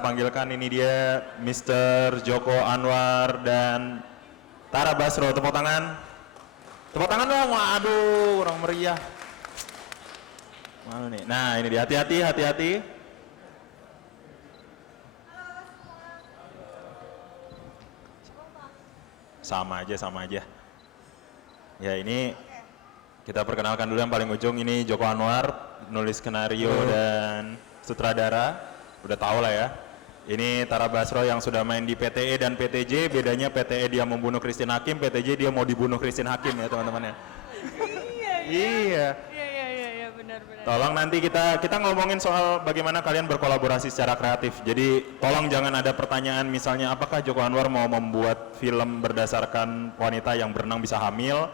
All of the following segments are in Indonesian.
panggilkan, ini dia Mr. Joko Anwar dan Tara Basro. Tepuk tangan. Tepuk tangan dong. Waduh, orang meriah. Mana nih? Nah, ini dia. Hati-hati, hati-hati. Sama aja, sama aja. Ya, ini kita perkenalkan dulu yang paling ujung. Ini Joko Anwar, nulis skenario dan sutradara. Udah tahu lah ya. Ini Tara Basro yang sudah main di PTE dan PTJ. Bedanya PTE dia membunuh Christine Hakim, PTJ dia mau dibunuh Christine Hakim ya teman-teman ya. Iya. Iya, benar-benar. Tolong nanti kita ngomongin soal bagaimana kalian berkolaborasi secara kreatif. Jadi tolong jangan ada pertanyaan misalnya apakah Joko Anwar mau membuat film berdasarkan wanita yang berenang bisa hamil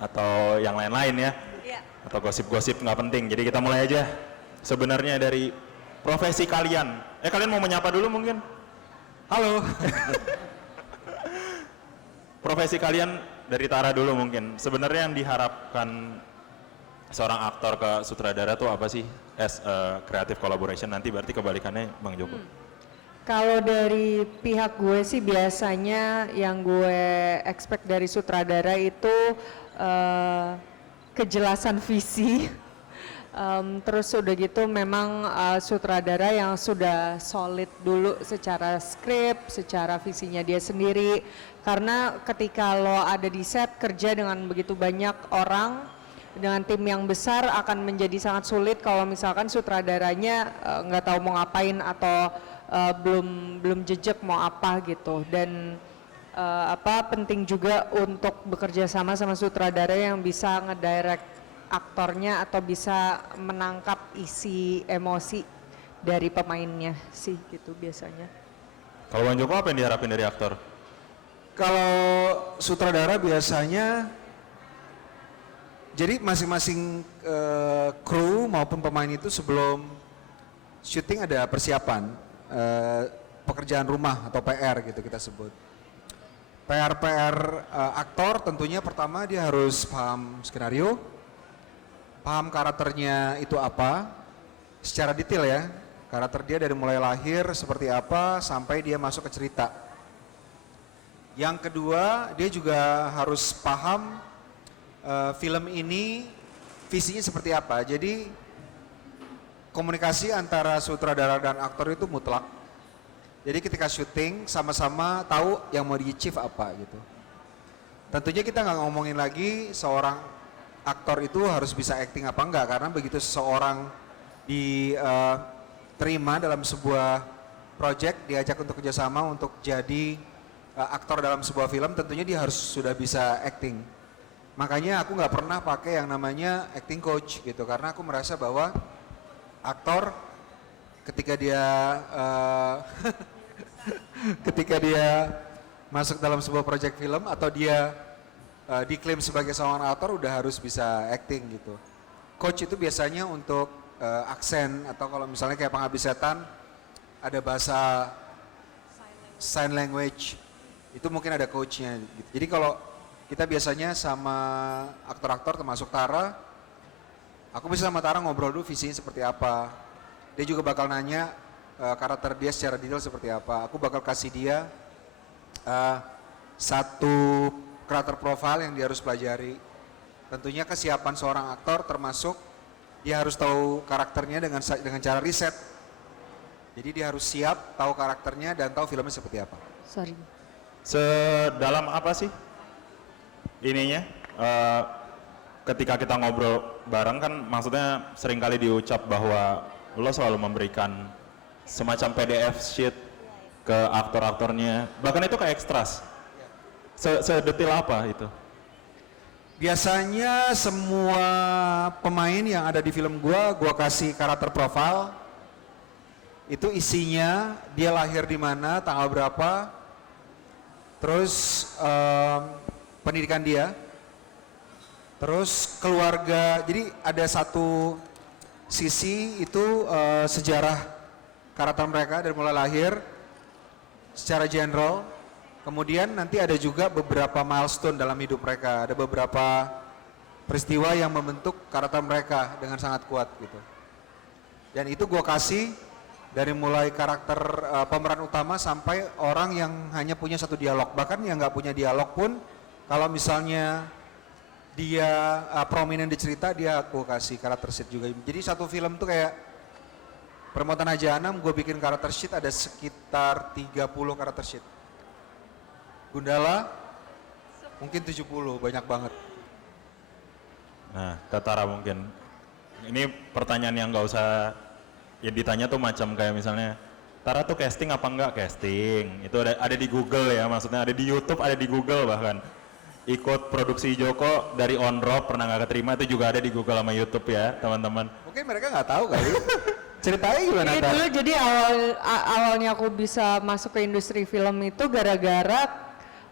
atau yang lain-lain ya. Iya. Atau gosip-gosip nggak penting. Jadi kita mulai aja. Sebenarnya dari profesi kalian. Kalian mau menyapa dulu mungkin? Halo. Profesi kalian dari Tara dulu mungkin. Sebenarnya yang diharapkan seorang aktor ke sutradara tuh apa sih? As a creative collaboration, nanti berarti kebalikannya Bang Joko. Kalau dari pihak gue sih biasanya yang gue expect dari sutradara itu kejelasan visi. Terus udah gitu memang sutradara yang sudah solid dulu secara skrip, secara visinya dia sendiri. Karena ketika lo ada di set kerja dengan begitu banyak orang, dengan tim yang besar akan menjadi sangat sulit kalau misalkan sutradaranya nggak tahu mau ngapain atau belum jejak mau apa gitu. Dan penting juga untuk bekerja sama sutradara yang bisa ngedirect aktornya atau bisa menangkap isi emosi dari pemainnya sih gitu biasanya. Kalau Bang Joko apa yang diharapin dari aktor? Kalau sutradara biasanya jadi masing-masing kru maupun pemain itu sebelum syuting ada persiapan pekerjaan rumah atau PR gitu kita sebut. PR aktor tentunya pertama dia harus paham skenario, paham karakternya itu apa secara detail ya, karakter dia dari mulai lahir seperti apa sampai dia masuk ke cerita. Yang kedua dia juga harus paham film ini visinya seperti apa. Jadi komunikasi antara sutradara dan aktor itu mutlak. Jadi ketika syuting sama-sama tahu yang mau di-achieve apa gitu. Tentunya kita nggak ngomongin lagi seorang aktor itu harus bisa acting apa enggak, karena begitu seseorang diterima dalam sebuah project, diajak untuk kerjasama untuk jadi aktor dalam sebuah film, tentunya dia harus sudah bisa acting. Makanya aku nggak pernah pakai yang namanya acting coach gitu, karena aku merasa bahwa aktor ketika dia ketika dia masuk dalam sebuah project film atau dia diklaim sebagai seorang aktor udah harus bisa acting gitu. Coach itu biasanya untuk aksen atau kalau misalnya kayak Pengabdi Setan ada bahasa sign language itu mungkin ada coachnya gitu. Jadi kalau kita biasanya sama aktor-aktor termasuk Tara, aku bisa sama Tara ngobrol dulu visinya seperti apa. Dia juga bakal nanya karakter dia secara detail seperti apa. Aku bakal kasih dia satu karakter profile yang dia harus pelajari. Tentunya kesiapan seorang aktor termasuk dia harus tahu karakternya dengan cara riset. Jadi dia harus siap tahu karakternya dan tahu filmnya seperti apa. Sorry. Sedalam apa sih ininya? Ketika kita ngobrol bareng kan maksudnya seringkali diucap bahwa lo selalu memberikan semacam PDF sheet ke aktor-aktornya, bahkan itu kayak ekstras. Sedetil apa itu? Biasanya semua pemain yang ada di film gua kasih karakter profile. Itu isinya dia lahir di mana, tanggal berapa, terus pendidikan dia, terus keluarga. Jadi ada satu sisi itu sejarah karakter mereka dari mulai lahir secara general. Kemudian nanti ada juga beberapa milestone dalam hidup mereka, ada beberapa peristiwa yang membentuk karakter mereka dengan sangat kuat gitu. Dan itu gue kasih Dari mulai karakter pemeran utama sampai orang yang hanya punya satu dialog. Bahkan yang nggak punya dialog pun, kalau misalnya dia prominent di cerita, dia aku kasih karakter sheet juga. Jadi satu film tuh kayak Perempuan Tanah Jahanam, gue bikin karakter sheet ada sekitar 30 karakter sheet. Gundala mungkin 70, banyak banget. Nah, ke Tara mungkin. Ini pertanyaan yang nggak usah ya ditanya tuh macam kayak misalnya, Tara tuh casting apa enggak casting? Itu ada di Google ya, maksudnya ada di YouTube, ada di Google bahkan. Ikut produksi Joko dari On Road pernah nggak keterima, itu juga ada di Google sama YouTube ya teman-teman. Mungkin mereka nggak tahu kali. Ceritanya gimana? Iya dulu jadi awalnya aku bisa masuk ke industri film itu gara-gara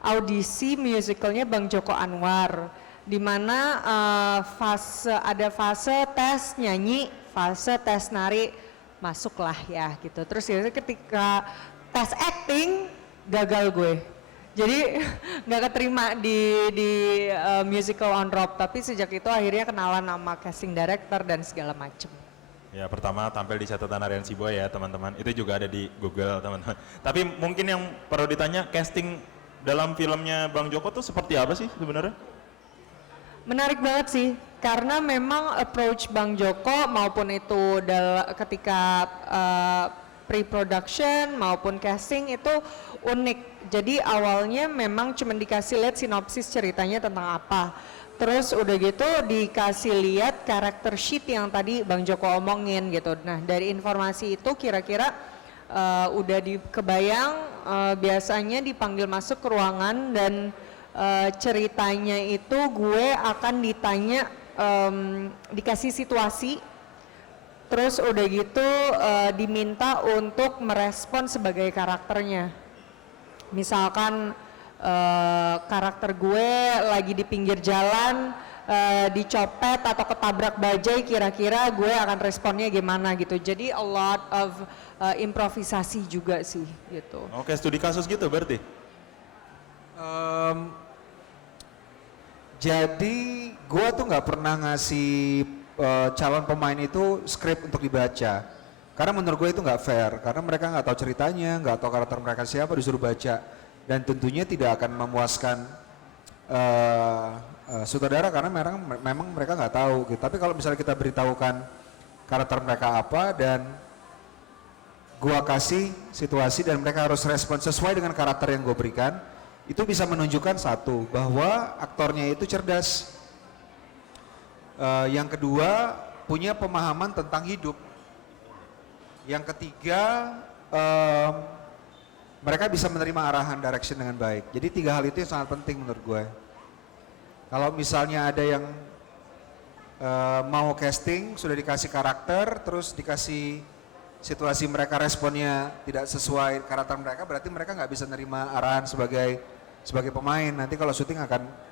audisi musicalnya Bang Joko Anwar, di mana ada fase tes nyanyi, fase tes nari, masuklah ya gitu. Terus ya ketika tes acting gagal gue. Jadi nggak keterima di musical On Road, tapi sejak itu akhirnya kenalan sama casting director dan segala macem. Ya pertama tampil di catatan harian si Boy ya teman-teman, itu juga ada di Google teman-teman. Tapi mungkin yang perlu ditanya, casting dalam filmnya Bang Joko tuh seperti apa sih sebenarnya? Menarik banget sih, karena memang approach Bang Joko maupun itu ketika pre-production maupun casting itu unik. Jadi awalnya memang cuma dikasih lihat sinopsis ceritanya tentang apa. Terus udah gitu dikasih lihat karakter sheet yang tadi Bang Joko omongin gitu. Nah dari informasi itu kira-kira udah kebayang biasanya dipanggil masuk ke ruangan dan ceritanya itu gue akan ditanya, dikasih situasi, terus udah gitu diminta untuk merespon sebagai karakternya. Misalkan karakter gue lagi di pinggir jalan, dicopet atau ketabrak bajai, kira-kira gue akan responnya gimana gitu. Jadi a lot of improvisasi juga sih gitu. Oke, studi kasus gitu berarti? Jadi gue tuh nggak pernah ngasih calon pemain itu skrip untuk dibaca, karena menurut gue itu nggak fair, karena mereka nggak tahu ceritanya, nggak tahu karakter mereka siapa, disuruh baca, dan tentunya tidak akan memuaskan sutradara karena memang mereka nggak tahu gitu. Tapi kalau misalnya kita beritahukan karakter mereka apa dan gua kasih situasi dan mereka harus respon sesuai dengan karakter yang gue berikan, itu bisa menunjukkan satu, bahwa aktornya itu cerdas. Yang kedua, punya pemahaman tentang hidup. Yang ketiga, mereka bisa menerima arahan direction dengan baik. Jadi 3 hal itu yang sangat penting menurut gue. Kalau misalnya ada yang mau casting, sudah dikasih karakter, terus dikasih situasi, mereka responnya tidak sesuai karakter mereka, berarti mereka nggak bisa nerima arahan sebagai pemain. Nanti kalau syuting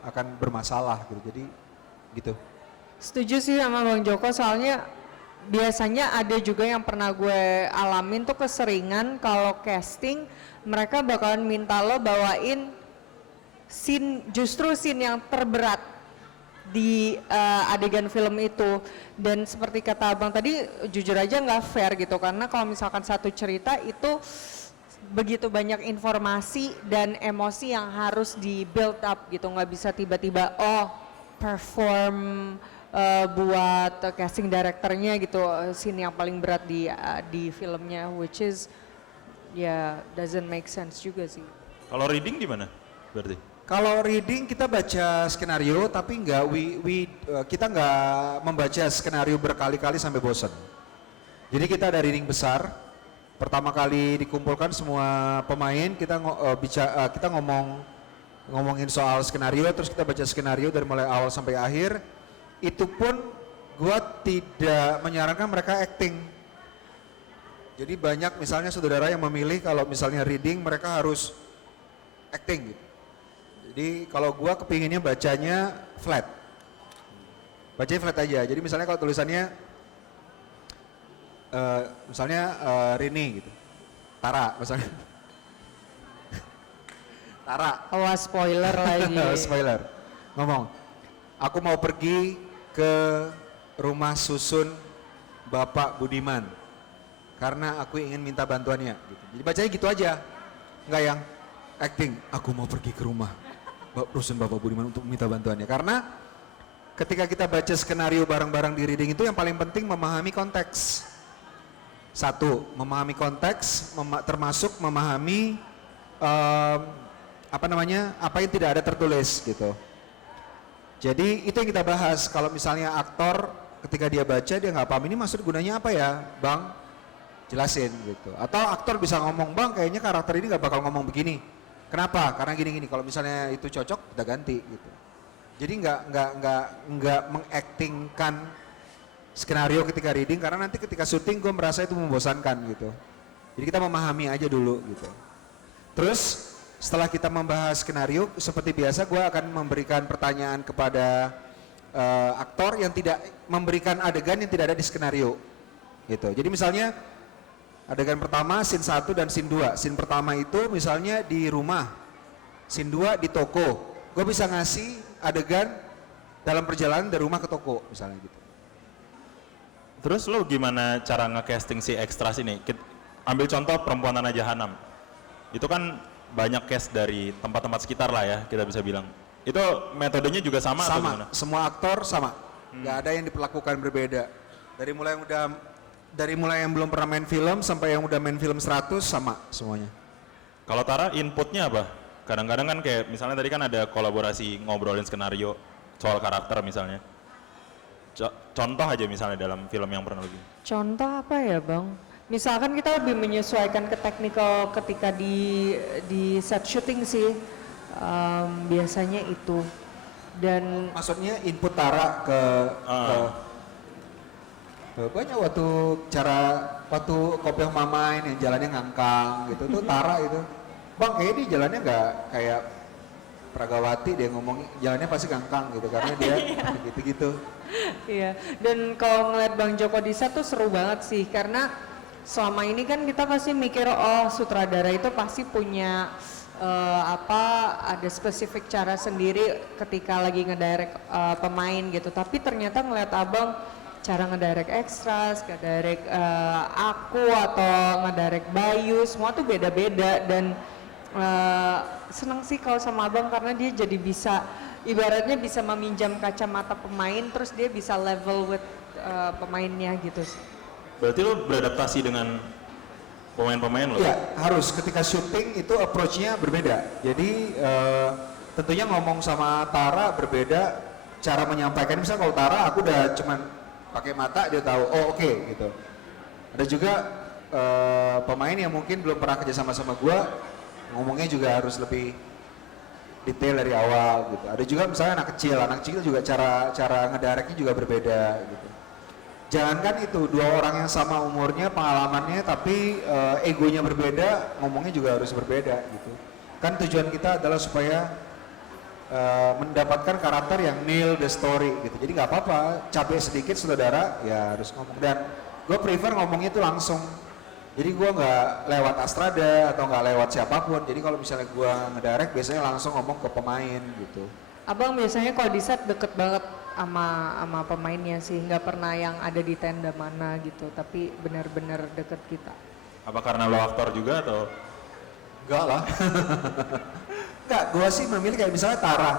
akan bermasalah gitu. Jadi gitu. Setuju sih sama Bang Joko, soalnya biasanya ada juga yang pernah gue alamin tuh keseringan kalau casting mereka bakalan minta lo bawain justru scene yang terberat di adegan film itu. Dan seperti kata abang tadi, jujur aja nggak fair gitu, karena kalau misalkan satu cerita itu begitu banyak informasi dan emosi yang harus di build up gitu, nggak bisa tiba-tiba perform buat casting directornya gitu scene yang paling berat di filmnya, which is doesn't make sense juga sih. Kalau reading gimana berarti? Kalau reading kita baca skenario, tapi kita nggak membaca skenario berkali-kali sampai bosan. Jadi kita ada reading besar. Pertama kali dikumpulkan semua pemain, kita ngomongin soal skenario, terus kita baca skenario dari mulai awal sampai akhir. Itu pun gua tidak menyarankan mereka acting. Jadi banyak misalnya saudara yang memilih kalau misalnya reading mereka harus acting gitu. Jadi kalau gua kepinginnya bacanya flat. Bacanya flat aja. Jadi misalnya kalau tulisannya Rini gitu. Tara misalnya. Tara. Awas spoiler lagi. Spoiler. Ngomong, aku mau pergi ke rumah susun Bapak Budiman. karena aku ingin minta bantuannya. Gitu. Jadi bacanya gitu aja, nggak yang acting. Aku mau pergi ke rumah rusun Bapak Budiman untuk minta bantuannya. Karena ketika kita baca skenario bareng-bareng di reading itu yang paling penting memahami konteks. Satu, memahami konteks, termasuk memahami apa yang tidak ada tertulis gitu. Jadi itu yang kita bahas. Kalau misalnya aktor ketika dia baca dia nggak paham ini maksud gunanya apa ya, Bang? Jelasin gitu. Atau aktor bisa ngomong, Bang, kayaknya karakter ini nggak bakal ngomong begini. Kenapa? Karena gini-gini. Kalau misalnya itu cocok, kita ganti gitu. Jadi nggak mengaktingkan skenario ketika reading, karena nanti ketika syuting gue merasa itu membosankan gitu. Jadi kita memahami aja dulu gitu. Terus setelah kita membahas skenario, seperti biasa gue akan memberikan pertanyaan kepada aktor yang tidak memberikan adegan yang tidak ada di skenario gitu. Jadi misalnya adegan pertama scene 1 dan scene 2. Scene pertama itu misalnya di rumah, scene 2 di toko. Gue bisa ngasih adegan dalam perjalanan dari rumah ke toko misalnya gitu. Terus lo gimana cara nge-casting si ekstras ini? Ambil contoh Perempuan Tanah Jahanam. Itu kan banyak cast dari tempat-tempat sekitar lah ya, kita bisa bilang. Itu metodenya juga sama atau gimana? Semua aktor sama. Nggak ada yang diperlakukan berbeda. Dari mulai yang belum pernah main film sampai yang udah main film 100 sama semuanya. Kalau Tara inputnya apa? Kadang-kadang kan kayak misalnya tadi kan ada kolaborasi ngobrolin skenario soal karakter misalnya. Contoh aja misalnya dalam film yang pernah lebih. Contoh apa ya Bang? Misalkan kita lebih menyesuaikan ke teknikal ketika di set syuting sih, biasanya itu. Dan maksudnya input Tara ke banyak waktu Kopiah Mamain yang jalannya ngangkang gitu tuh Tara itu. Bang kayaknya dia jalannya nggak kayak Pragawati, dia ngomong jalannya pasti ngangkang gitu karena dia gitu-gitu. Iya, dan kalau ngeliat Bang Joko di set tuh seru banget sih, karena selama ini kan kita pasti mikir, oh sutradara itu pasti punya ada spesifik cara sendiri ketika lagi ngedirect pemain gitu. Tapi ternyata ngeliat Abang cara ngedirect extras, ngedirect aku atau ngedirect Bayu, semua tuh beda-beda. Dan seneng sih kalau sama Abang karena dia jadi bisa ibaratnya bisa meminjam kacamata pemain, terus dia bisa level with pemainnya gitu sih. Berarti lo beradaptasi dengan pemain-pemain lo? Iya, harus. Ketika syuting itu approach-nya berbeda. Jadi tentunya ngomong sama Tara berbeda cara menyampaikan. Misalnya kalau Tara aku udah cuman pakai mata dia tahu, oh oke, gitu. Ada juga pemain yang mungkin belum pernah kerja sama gua, ngomongnya juga harus lebih detail dari awal gitu. Ada juga misalnya anak kecil juga cara ngedirectnya juga berbeda gitu. Jangankan itu, dua orang yang sama umurnya, pengalamannya, tapi egonya berbeda, ngomongnya juga harus berbeda gitu. Kan tujuan kita adalah supaya mendapatkan karakter yang nail the story gitu. Jadi nggak apa-apa, cabai sedikit saudara ya harus ngomong. Dan gue prefer ngomongnya itu langsung. Jadi gue nggak lewat Astrada atau nggak lewat siapapun. Jadi kalau misalnya gue ngedirect biasanya langsung ngomong ke pemain gitu. Abang biasanya kalau di set deket banget sama pemainnya sih, nggak pernah yang ada di tenda mana gitu, tapi benar-benar deket kita. Apa karena lo aktor juga atau? Enggak lah. Enggak, gue sih memilih kayak misalnya Tara.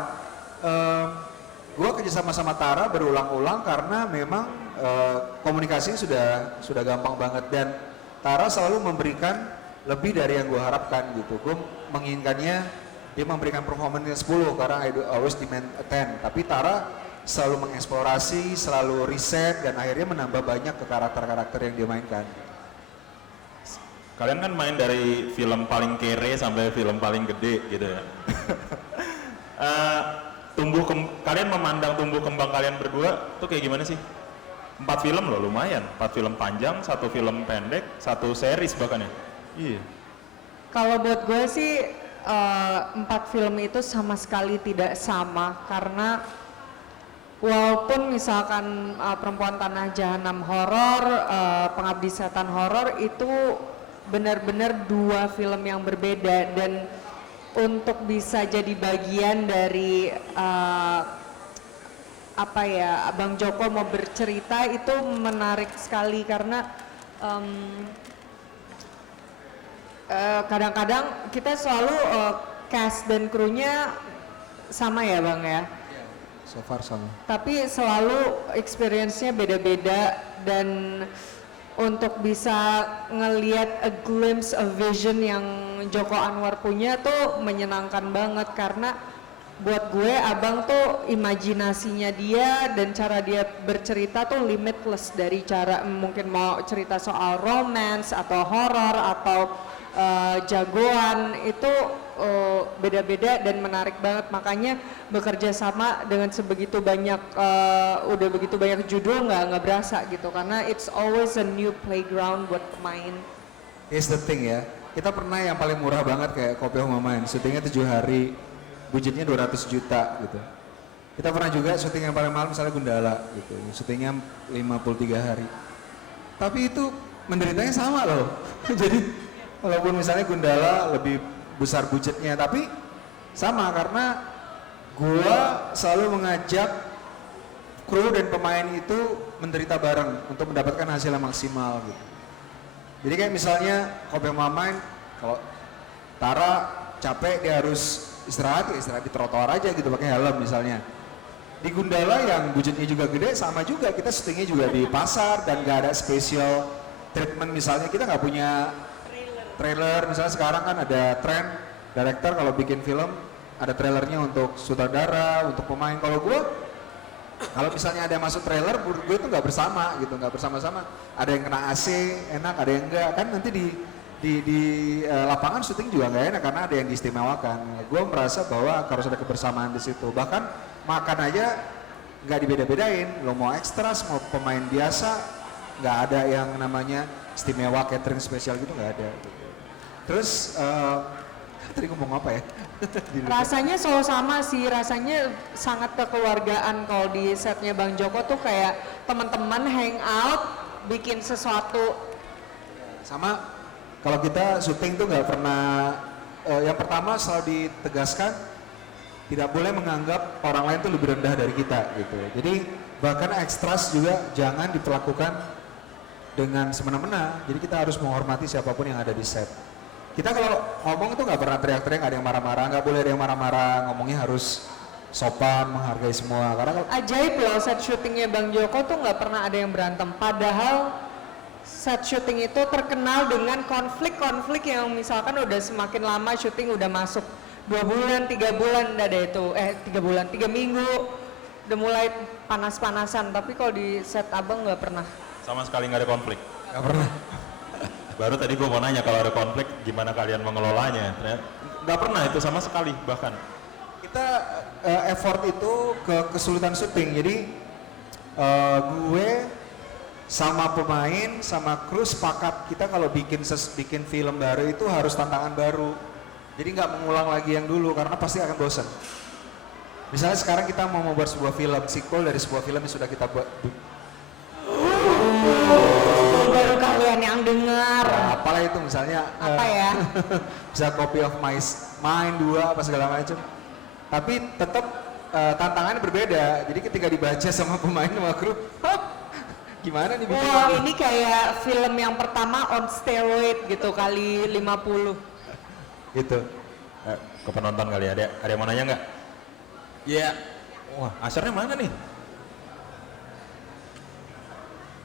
Gue kerja sama Tara berulang-ulang karena memang komunikasinya sudah gampang banget, dan Tara selalu memberikan lebih dari yang gue harapkan gitu. Gue menginginkannya dia memberikan performance 10 karena I always demand a 10. Tapi Tara selalu mengeksplorasi, selalu riset, dan akhirnya menambah banyak ke karakter-karakter yang dia mainkan. Kalian kan main dari film paling kere sampai film paling gede gitu ya. Kalian memandang tumbuh kembang kalian berdua tuh kayak gimana sih? 4 film loh lumayan, 4 film panjang, 1 film pendek, 1 series bahkan ya. Iya. Kalau buat gue sih 4 film itu sama sekali tidak sama, karena walaupun misalkan Perempuan Tanah Jahanam horor, Pengabdi Setan horor itu benar-benar 2 film yang berbeda, dan untuk bisa jadi bagian dari Bang Joko mau bercerita itu menarik sekali karena kadang-kadang kita selalu cast dan krunya sama ya Bang ya. So far sama. Tapi selalu experience-nya beda-beda dan untuk bisa ngelihat a glimpse of vision yang Joko Anwar punya tuh menyenangkan banget karena buat gue Abang tuh imajinasinya dia dan cara dia bercerita tuh limitless, dari cara mungkin mau cerita soal romance atau horror atau jagoan itu beda-beda dan menarik banget, makanya bekerja sama dengan sebegitu banyak udah begitu banyak judul nggak berasa gitu karena it's always a new playground buat pemain. Here's the thing ya, kita pernah yang paling murah banget kayak Kopi of Mamain, syutingnya 7 hari, budgetnya 200 juta gitu. Kita pernah juga syuting yang paling mahal misalnya Gundala gitu, syutingnya 53 hari. Tapi itu menderitanya sama loh. Jadi walaupun misalnya Gundala lebih besar budgetnya, tapi sama karena gua selalu mengajak kru dan pemain itu menderita bareng untuk mendapatkan hasil yang maksimal gitu. Jadi kayak misalnya Kopi Mamain, kalau Tara capek dia harus istirahat, ya istirahat di trotoar aja gitu pakai helm misalnya. Di Gundala yang budgetnya juga gede sama juga, kita syutingnya juga di pasar dan gak ada special treatment, misalnya kita nggak punya trailer. Misalnya sekarang kan ada tren director kalau bikin film ada trailernya untuk sutradara, untuk pemain. Kalau gue, kalau misalnya ada yang masuk trailer, gue itu nggak bersama gitu, nggak bersama-sama. Ada yang kena AC enak, ada yang enggak, kan nanti di lapangan syuting juga nggak enak karena ada yang diistimewakan. Gue merasa bahwa harus ada kebersamaan di situ. Bahkan makan aja nggak dibeda-bedain. Lo mau ekstras, mau pemain biasa, nggak ada yang namanya istimewa catering spesial gitu, nggak ada. Terus tadi ngomong apa ya? Rasanya selalu sama sih, rasanya sangat kekeluargaan kalau di setnya Bang Joko tuh kayak teman-teman hangout bikin sesuatu. Sama kalau kita syuting tuh nggak pernah, yang pertama selalu ditegaskan tidak boleh menganggap orang lain tuh lebih rendah dari kita gitu. Jadi bahkan ekstras juga jangan diperlakukan dengan semena-mena. Jadi kita harus menghormati siapapun yang ada di set. Kita kalau ngomong tuh nggak pernah teriak-teriak, nggak ada yang marah-marah, nggak boleh ada yang marah-marah, ngomongnya harus sopan, menghargai semua. Karena Ajaib loh, set syutingnya Bang Joko tuh nggak pernah ada yang berantem. Padahal set syuting itu terkenal dengan konflik-konflik yang misalkan udah semakin lama syuting udah masuk 2 bulan, 3 bulan, udah ada itu, 3 bulan, 3 minggu, udah mulai panas-panasan. Tapi kalau di set Abang nggak pernah. Sama sekali nggak ada konflik. nggak pernah. Baru tadi gue mau nanya kalau ada konflik gimana kalian mengelolanya. Nggak pernah itu sama sekali bahkan. Kita effort itu ke kesulitan syuting. Jadi gue sama pemain sama kru sepakat kita kalau bikin film baru itu harus tantangan baru. Jadi nggak mengulang lagi yang dulu karena pasti akan bosan. Misalnya sekarang kita mau membuat sebuah film sequel dari sebuah film yang sudah kita buat. Baru kalian yang dengar. Ya, apalah itu misalnya. Apa ya? Bisa Copy of Mine 2 apa segala macam. Tapi tetap tantangannya berbeda. Jadi ketika dibaca sama pemain sama kru, gimana nih bikin? Wah, ini kayak film yang pertama on steroid gitu kali 50. Gitu. Ke penonton kali ada yang mau nanya nggak? Iya. Wah, Ashernya mana nih?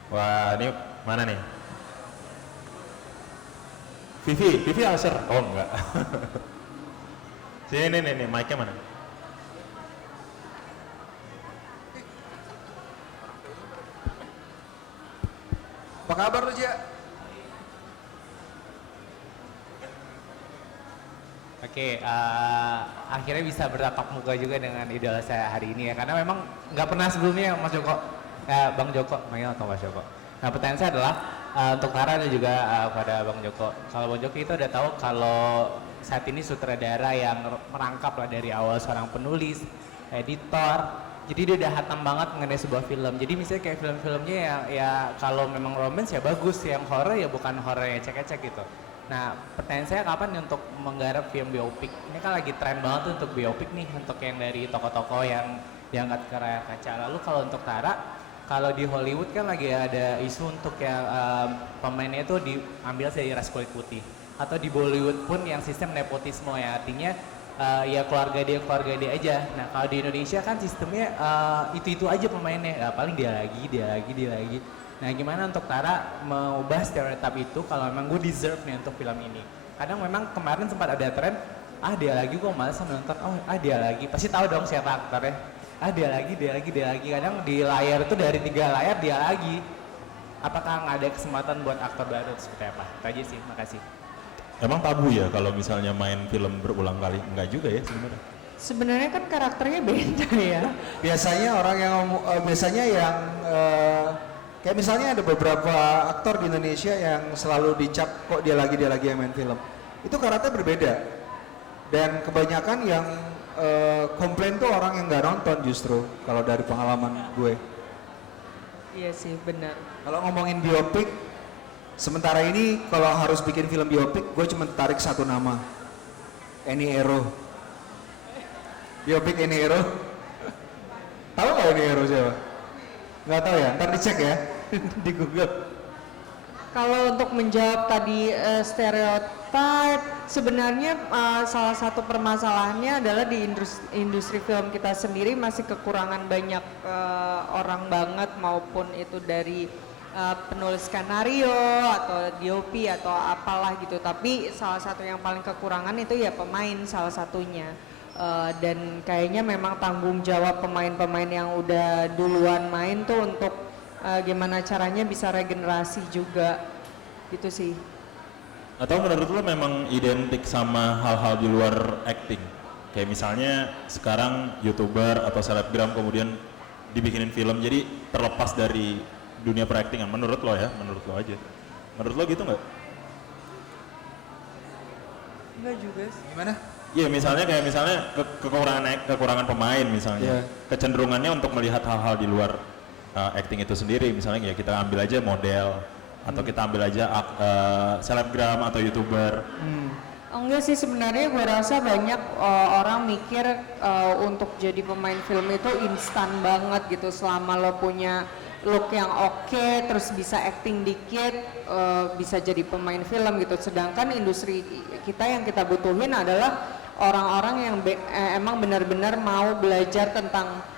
Wah, ini mana nih? Vivi Asher? Oh enggak. Sini nih, mic-nya mana? Apa kabar lu, Ja? Oke, akhirnya bisa bertatap muka juga dengan idola saya hari ini ya, karena memang nggak pernah sebelumnya Mas Joko, Bang Joko, manggil atau Mas Joko. Nah pertanyaan saya adalah untuk Tara dan juga pada Bang Joko. Kalau Bang Joko kita udah tahu kalau saat ini sutradara yang merangkap lah dari awal seorang penulis, editor, jadi dia udah hatam banget mengenai sebuah film. Jadi misalnya kayak film-filmnya ya kalau memang romance ya bagus, yang horror ya bukan horror yang ecek-ecek gitu. Nah, pertanyaan saya kapan nih untuk menggarap film biopik? Ini kan lagi tren banget tuh untuk biopik nih, untuk yang dari tokoh-tokoh yang diangkat ke layar kaca. Lalu kalau untuk Tara, kalau di Hollywood kan lagi ada isu untuk yang pemainnya itu diambil dari ras kulit putih. atau di Bollywood pun yang sistem nepotisme ya, artinya ya keluarga dia aja. Nah kalau di Indonesia kan sistemnya itu aja pemainnya, ya, paling dia lagi. Nah gimana untuk Tara mengubah stereotip itu kalau memang gue deserve nih untuk film ini. Kadang memang kemarin sempat ada tren, dia lagi gue malas nonton, dia lagi, pasti tahu dong siapa aktornya. Dia lagi. Kadang di layar itu dari 3 layar dia lagi. Apakah nggak ada kesempatan buat aktor baru seperti apa? Itu aja sih, makasih. Emang tabu ya kalau misalnya main film berulang kali? Enggak juga ya sebenarnya. Sebenarnya kan karakternya beda ya. Biasanya orang yang kayak misalnya ada beberapa aktor di Indonesia yang selalu dicap kok dia lagi yang main film. Itu karakter berbeda. Dan kebanyakan yang komplain tuh orang yang nggak nonton justru kalau dari pengalaman gue. Iya sih, benar. Kalau ngomongin biopik, sementara ini kalau harus bikin film biopik, gue cuma tarik satu nama, Eni Ero. Biopik Eni Ero. Tahu nggak Eni Ero siapa? Nggak tahu ya, ntar dicek ya di Google. Kalau untuk menjawab tadi stereotip, sebenarnya salah satu permasalahannya adalah di industri film kita sendiri masih kekurangan banyak orang banget, maupun itu dari penulis skenario atau DOP atau apalah gitu. Tapi salah satu yang paling kekurangan itu ya pemain salah satunya. Dan kayaknya memang tanggung jawab pemain-pemain yang udah duluan main tuh untuk gimana caranya bisa regenerasi juga gitu sih. Atau menurut lo memang identik sama hal-hal di luar acting? Kayak misalnya sekarang YouTuber atau selebgram kemudian dibikinin film jadi terlepas dari dunia per-actingan. Menurut lo ya, menurut lo aja. Menurut lo gitu nggak? Enggak juga sih. Gimana? Iya, misalnya kekurangan pemain misalnya. Kecenderungannya untuk melihat hal-hal di luar acting itu sendiri, misalnya ya kita ambil aja model atau kita ambil aja selebgram atau YouTuber. Enggak sih, sebenarnya gue rasa banyak orang mikir untuk jadi pemain film itu instan banget gitu. Selama lo punya look yang oke, terus bisa acting dikit, bisa jadi pemain film gitu. Sedangkan industri kita yang kita butuhin adalah orang-orang yang emang benar-benar mau belajar tentang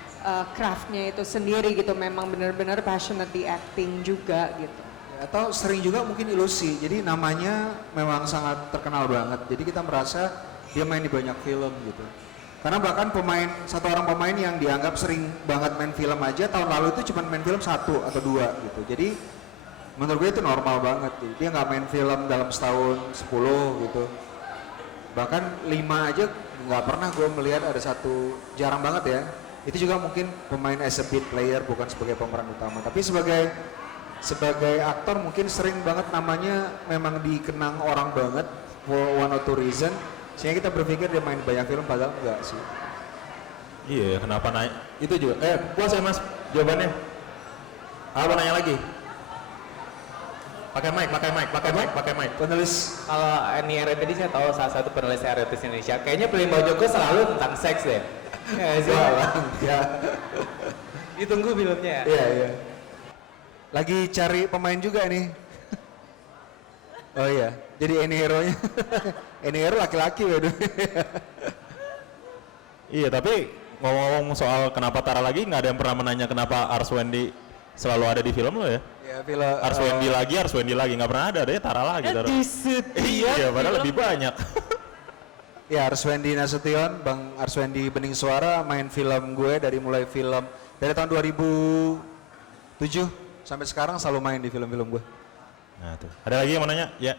craftnya itu sendiri gitu. Memang benar-benar passionate di acting juga gitu. Atau sering juga mungkin ilusi, jadi namanya memang sangat terkenal banget, jadi kita merasa dia main di banyak film gitu. Karena bahkan satu orang pemain yang dianggap sering banget main film aja, tahun lalu itu cuma main film 1 atau 2 gitu. Jadi menurut gue itu normal banget, dia nggak main film dalam setahun 10 gitu. Bahkan 5 aja nggak pernah gue melihat ada satu, jarang banget ya. Itu juga mungkin pemain as a beat player, bukan sebagai pemeran utama, tapi sebagai aktor mungkin sering banget namanya memang dikenang orang banget for one or two reason, sehingga kita berpikir dia main banyak film, padahal enggak sih. Iya, kenapa naik? Itu juga. Puas ya Mas jawabannya? Apa nanya lagi? Pakai mic. Penulis Kalau Eni Ero tadi saya tahu salah satu penulis erotis Indonesia. Kayaknya film Bang Joko selalu tentang seks deh. ya. Ditunggu filmnya. Iya. Lagi cari pemain juga nih. Oh iya, jadi Eni Hero-nya. Eni Hero laki-laki waduh. Iya, tapi ngomong-ngomong soal kenapa Tara lagi, nggak ada yang pernah menanya kenapa Arswendi selalu ada di film lo ya? Ya, film Arswendi lagi, nggak pernah ada deh Tara lagi. Iya, padahal lebih banyak. Ya, Arswendi Nasution, Bang Arswendi Bening Suara main film gue dari tahun 2007 sampai sekarang selalu main di film-film gue. Nah tuh, ada lagi yang mau nanya? Ya.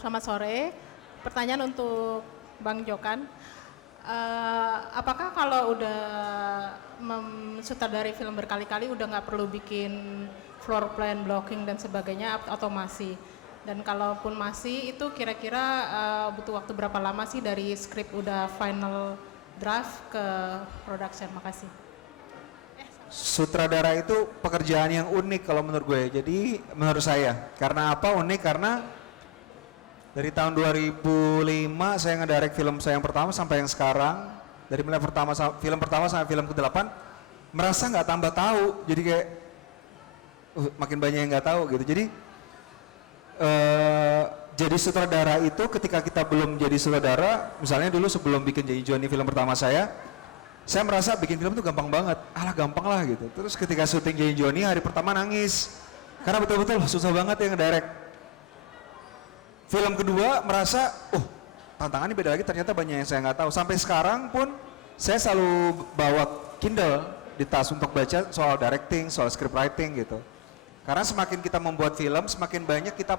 Selamat sore. Pertanyaan untuk Bang Jokan. Apakah kalau udah sutradari film berkali-kali udah nggak perlu bikin floor plan, blocking dan sebagainya atau masih? Dan kalaupun masih, itu kira-kira butuh waktu berapa lama sih dari skrip udah final draft ke production? Makasih. Sutradara itu pekerjaan yang unik kalau menurut gue. Jadi menurut saya, karena apa unik? Karena dari tahun 2005 saya ngedirect film saya yang pertama sampai yang sekarang, dari mulai film pertama sampai film ke-8, merasa nggak tambah tahu, jadi kayak makin banyak yang nggak tahu gitu. Jadi sutradara itu ketika kita belum jadi sutradara, misalnya dulu sebelum bikin Janji Joni film pertama saya merasa bikin film tuh gampang banget, alah gampang lah gitu. Terus ketika syuting Janji Joni hari pertama nangis, karena betul-betul susah banget yang ngedirect. Film kedua merasa, tantangannya beda lagi, ternyata banyak yang saya nggak tahu. Sampai sekarang pun saya selalu bawa Kindle di tas untuk baca soal directing, soal script writing gitu. Karena semakin kita membuat film, semakin banyak kita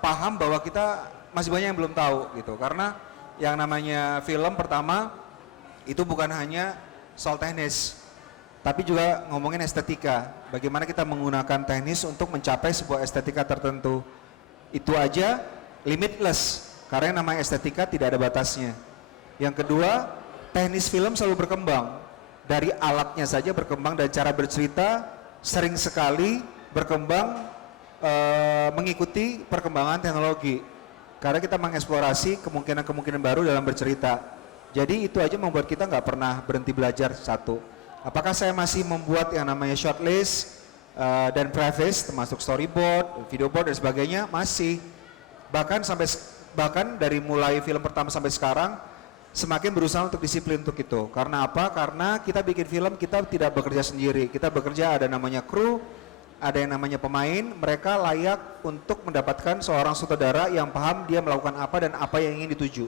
paham bahwa kita masih banyak yang belum tahu gitu. Karena yang namanya film pertama itu bukan hanya soal teknis, tapi juga ngomongin estetika. Bagaimana kita menggunakan teknis untuk mencapai sebuah estetika tertentu. Itu aja limitless, karena yang namanya estetika tidak ada batasnya. Yang kedua, teknis film selalu berkembang. Dari alatnya saja berkembang, dan cara bercerita sering sekali berkembang mengikuti perkembangan teknologi. Karena kita mengeksplorasi kemungkinan-kemungkinan baru dalam bercerita. Jadi itu aja membuat kita nggak pernah berhenti belajar satu. Apakah saya masih membuat yang namanya shortlist dan preface, termasuk storyboard, videoboard dan sebagainya? Masih. Bahkan dari mulai film pertama sampai sekarang semakin berusaha untuk disiplin untuk itu. Karena apa? Karena kita bikin film, kita tidak bekerja sendiri. Kita bekerja, ada namanya kru, ada yang namanya pemain. Mereka layak untuk mendapatkan seorang sutradara yang paham dia melakukan apa dan apa yang ingin dituju.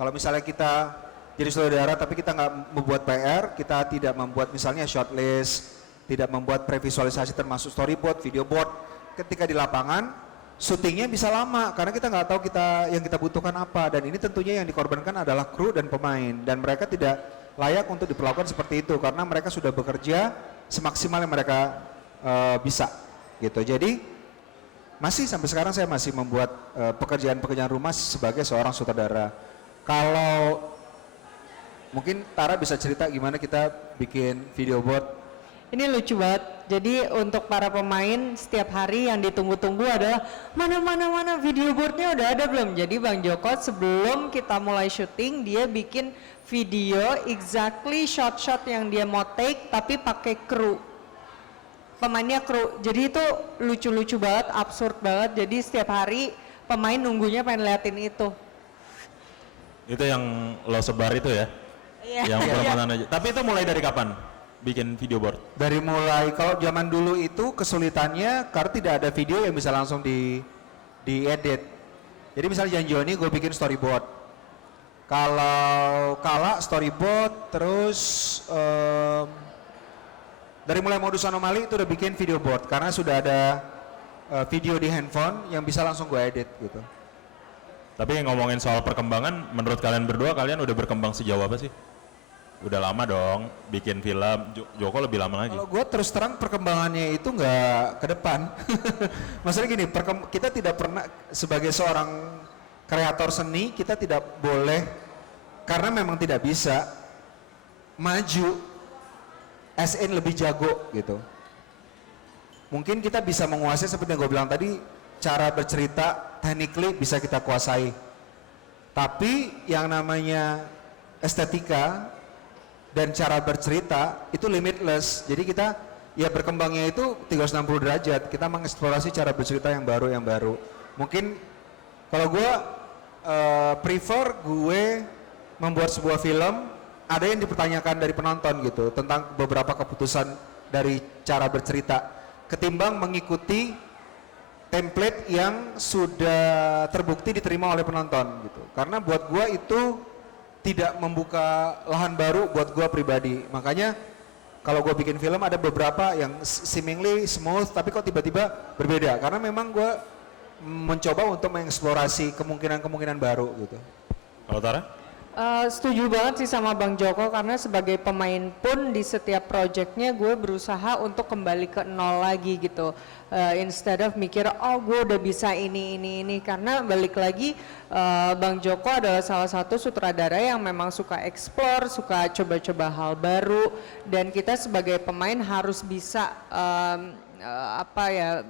Kalau misalnya kita jadi sutradara tapi kita nggak membuat PR, kita tidak membuat misalnya shortlist, tidak membuat previsualisasi termasuk storyboard, videoboard, ketika di lapangan syutingnya bisa lama karena kita nggak tahu yang kita butuhkan apa. Dan ini tentunya yang dikorbankan adalah kru dan pemain, dan mereka tidak layak untuk diperlakukan seperti itu karena mereka sudah bekerja semaksimal yang mereka bisa gitu. Jadi masih sampai sekarang saya masih membuat pekerjaan-pekerjaan rumah sebagai seorang sutradara. Kalau mungkin Tara bisa cerita gimana kita bikin video board. Ini lucu banget. Jadi untuk para pemain setiap hari yang ditunggu-tunggu adalah mana video boardnya udah ada belum? Jadi Bang Joko sebelum kita mulai syuting dia bikin video exactly shot-shot yang dia mau take tapi pakai kru. Pemainnya kru. Jadi itu lucu-lucu banget, absurd banget. Jadi setiap hari pemain nunggunya pengen liatin itu. Itu yang lo sebar itu ya? Iya. Yang pertemanan aja. Tapi itu mulai dari kapan bikin video board? Dari mulai, kalau zaman dulu itu kesulitannya karena tidak ada video yang bisa langsung diedit. Jadi misalnya Janji Joni gue bikin storyboard. Kalau Kala storyboard, terus dari mulai Modus Anomali itu udah bikin video board karena sudah ada video di handphone yang bisa langsung gue edit gitu. Tapi ngomongin soal perkembangan, menurut kalian berdua, kalian udah berkembang sejauh apa sih? Udah lama dong bikin film, Joko lebih lama lagi. Kalau gue terus terang perkembangannya itu nggak ke depan. Maksudnya gini, kita tidak pernah sebagai seorang kreator seni, kita tidak boleh, karena memang tidak bisa maju SN lebih jago gitu. Mungkin kita bisa menguasai seperti yang gue bilang tadi, cara bercerita technically bisa kita kuasai. Tapi yang namanya estetika dan cara bercerita itu limitless. Jadi kita ya berkembangnya itu 360 derajat. Kita mengeksplorasi cara bercerita yang baru. Mungkin kalau gue prefer gue membuat sebuah film, ada yang dipertanyakan dari penonton gitu tentang beberapa keputusan dari cara bercerita ketimbang mengikuti template yang sudah terbukti diterima oleh penonton gitu. Karena buat gua itu tidak membuka lahan baru buat gua pribadi. Makanya kalau gua bikin film ada beberapa yang seemingly smooth tapi kok tiba-tiba berbeda karena memang gua mencoba untuk mengeksplorasi kemungkinan-kemungkinan baru gitu. Kalau Tara? Setuju banget sih sama Bang Joko karena sebagai pemain pun di setiap projectnya gue berusaha untuk kembali ke nol lagi gitu. Instead of mikir gue udah bisa ini karena balik lagi Bang Joko adalah salah satu sutradara yang memang suka explore, suka coba-coba hal baru, dan kita sebagai pemain harus bisa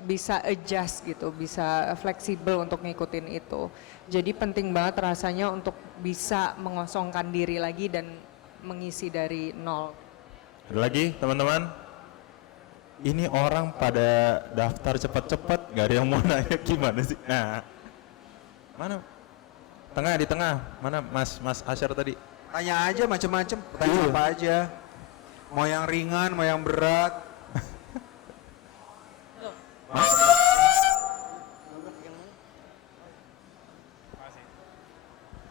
bisa adjust gitu, bisa fleksibel untuk ngikutin itu. Jadi penting banget rasanya untuk bisa mengosongkan diri lagi dan mengisi dari nol. Ada lagi teman-teman? Ini orang pada daftar cepat-cepat, gak ada yang mau nanya gimana sih? Nah, mana? Tengah, di tengah. Mana Mas Asyar tadi? Tanya aja macam-macam, tanya apa aja. Mau yang ringan, mau yang berat.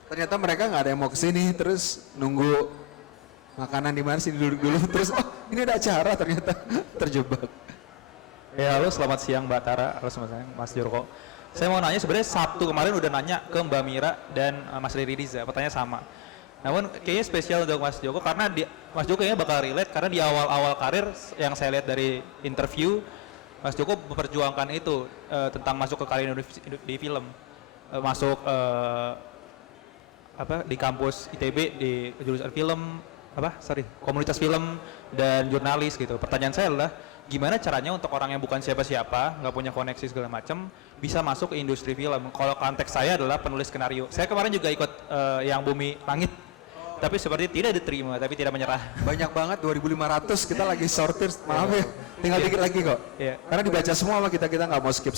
Ternyata mereka nggak ada yang mau kesini, terus nunggu makanan di mana sih, duduk dulu, terus oh ini ada acara, ternyata terjebak. Ya halo, selamat siang Mbak Tara, halo selamat siang Mas Joko. Saya mau nanya, sebenarnya Sabtu kemarin udah nanya ke Mbak Mira dan Mas Riri Riza, pertanyaan sama. Namun kayaknya spesial untuk Mas Joko karena Mas Joko kayaknya bakal relate karena di awal-awal karir yang saya lihat dari interview, Mas Joko memperjuangkan itu tentang masuk ke karir di film, masuk di kampus ITB di jurusan film komunitas film dan jurnalis gitu. Pertanyaan saya adalah gimana caranya untuk orang yang bukan siapa-siapa, nggak punya koneksi segala macam, bisa masuk ke industri film. Kalau konteks saya adalah penulis skenario. Saya kemarin juga ikut yang Bumi Langit, tapi seperti tidak diterima, tapi tidak menyerah. Banyak banget, 2.500 kita lagi sortir, maaf ya, tinggal dikit lagi kok. Iya. Karena dibaca semua sama kita nggak mau skip.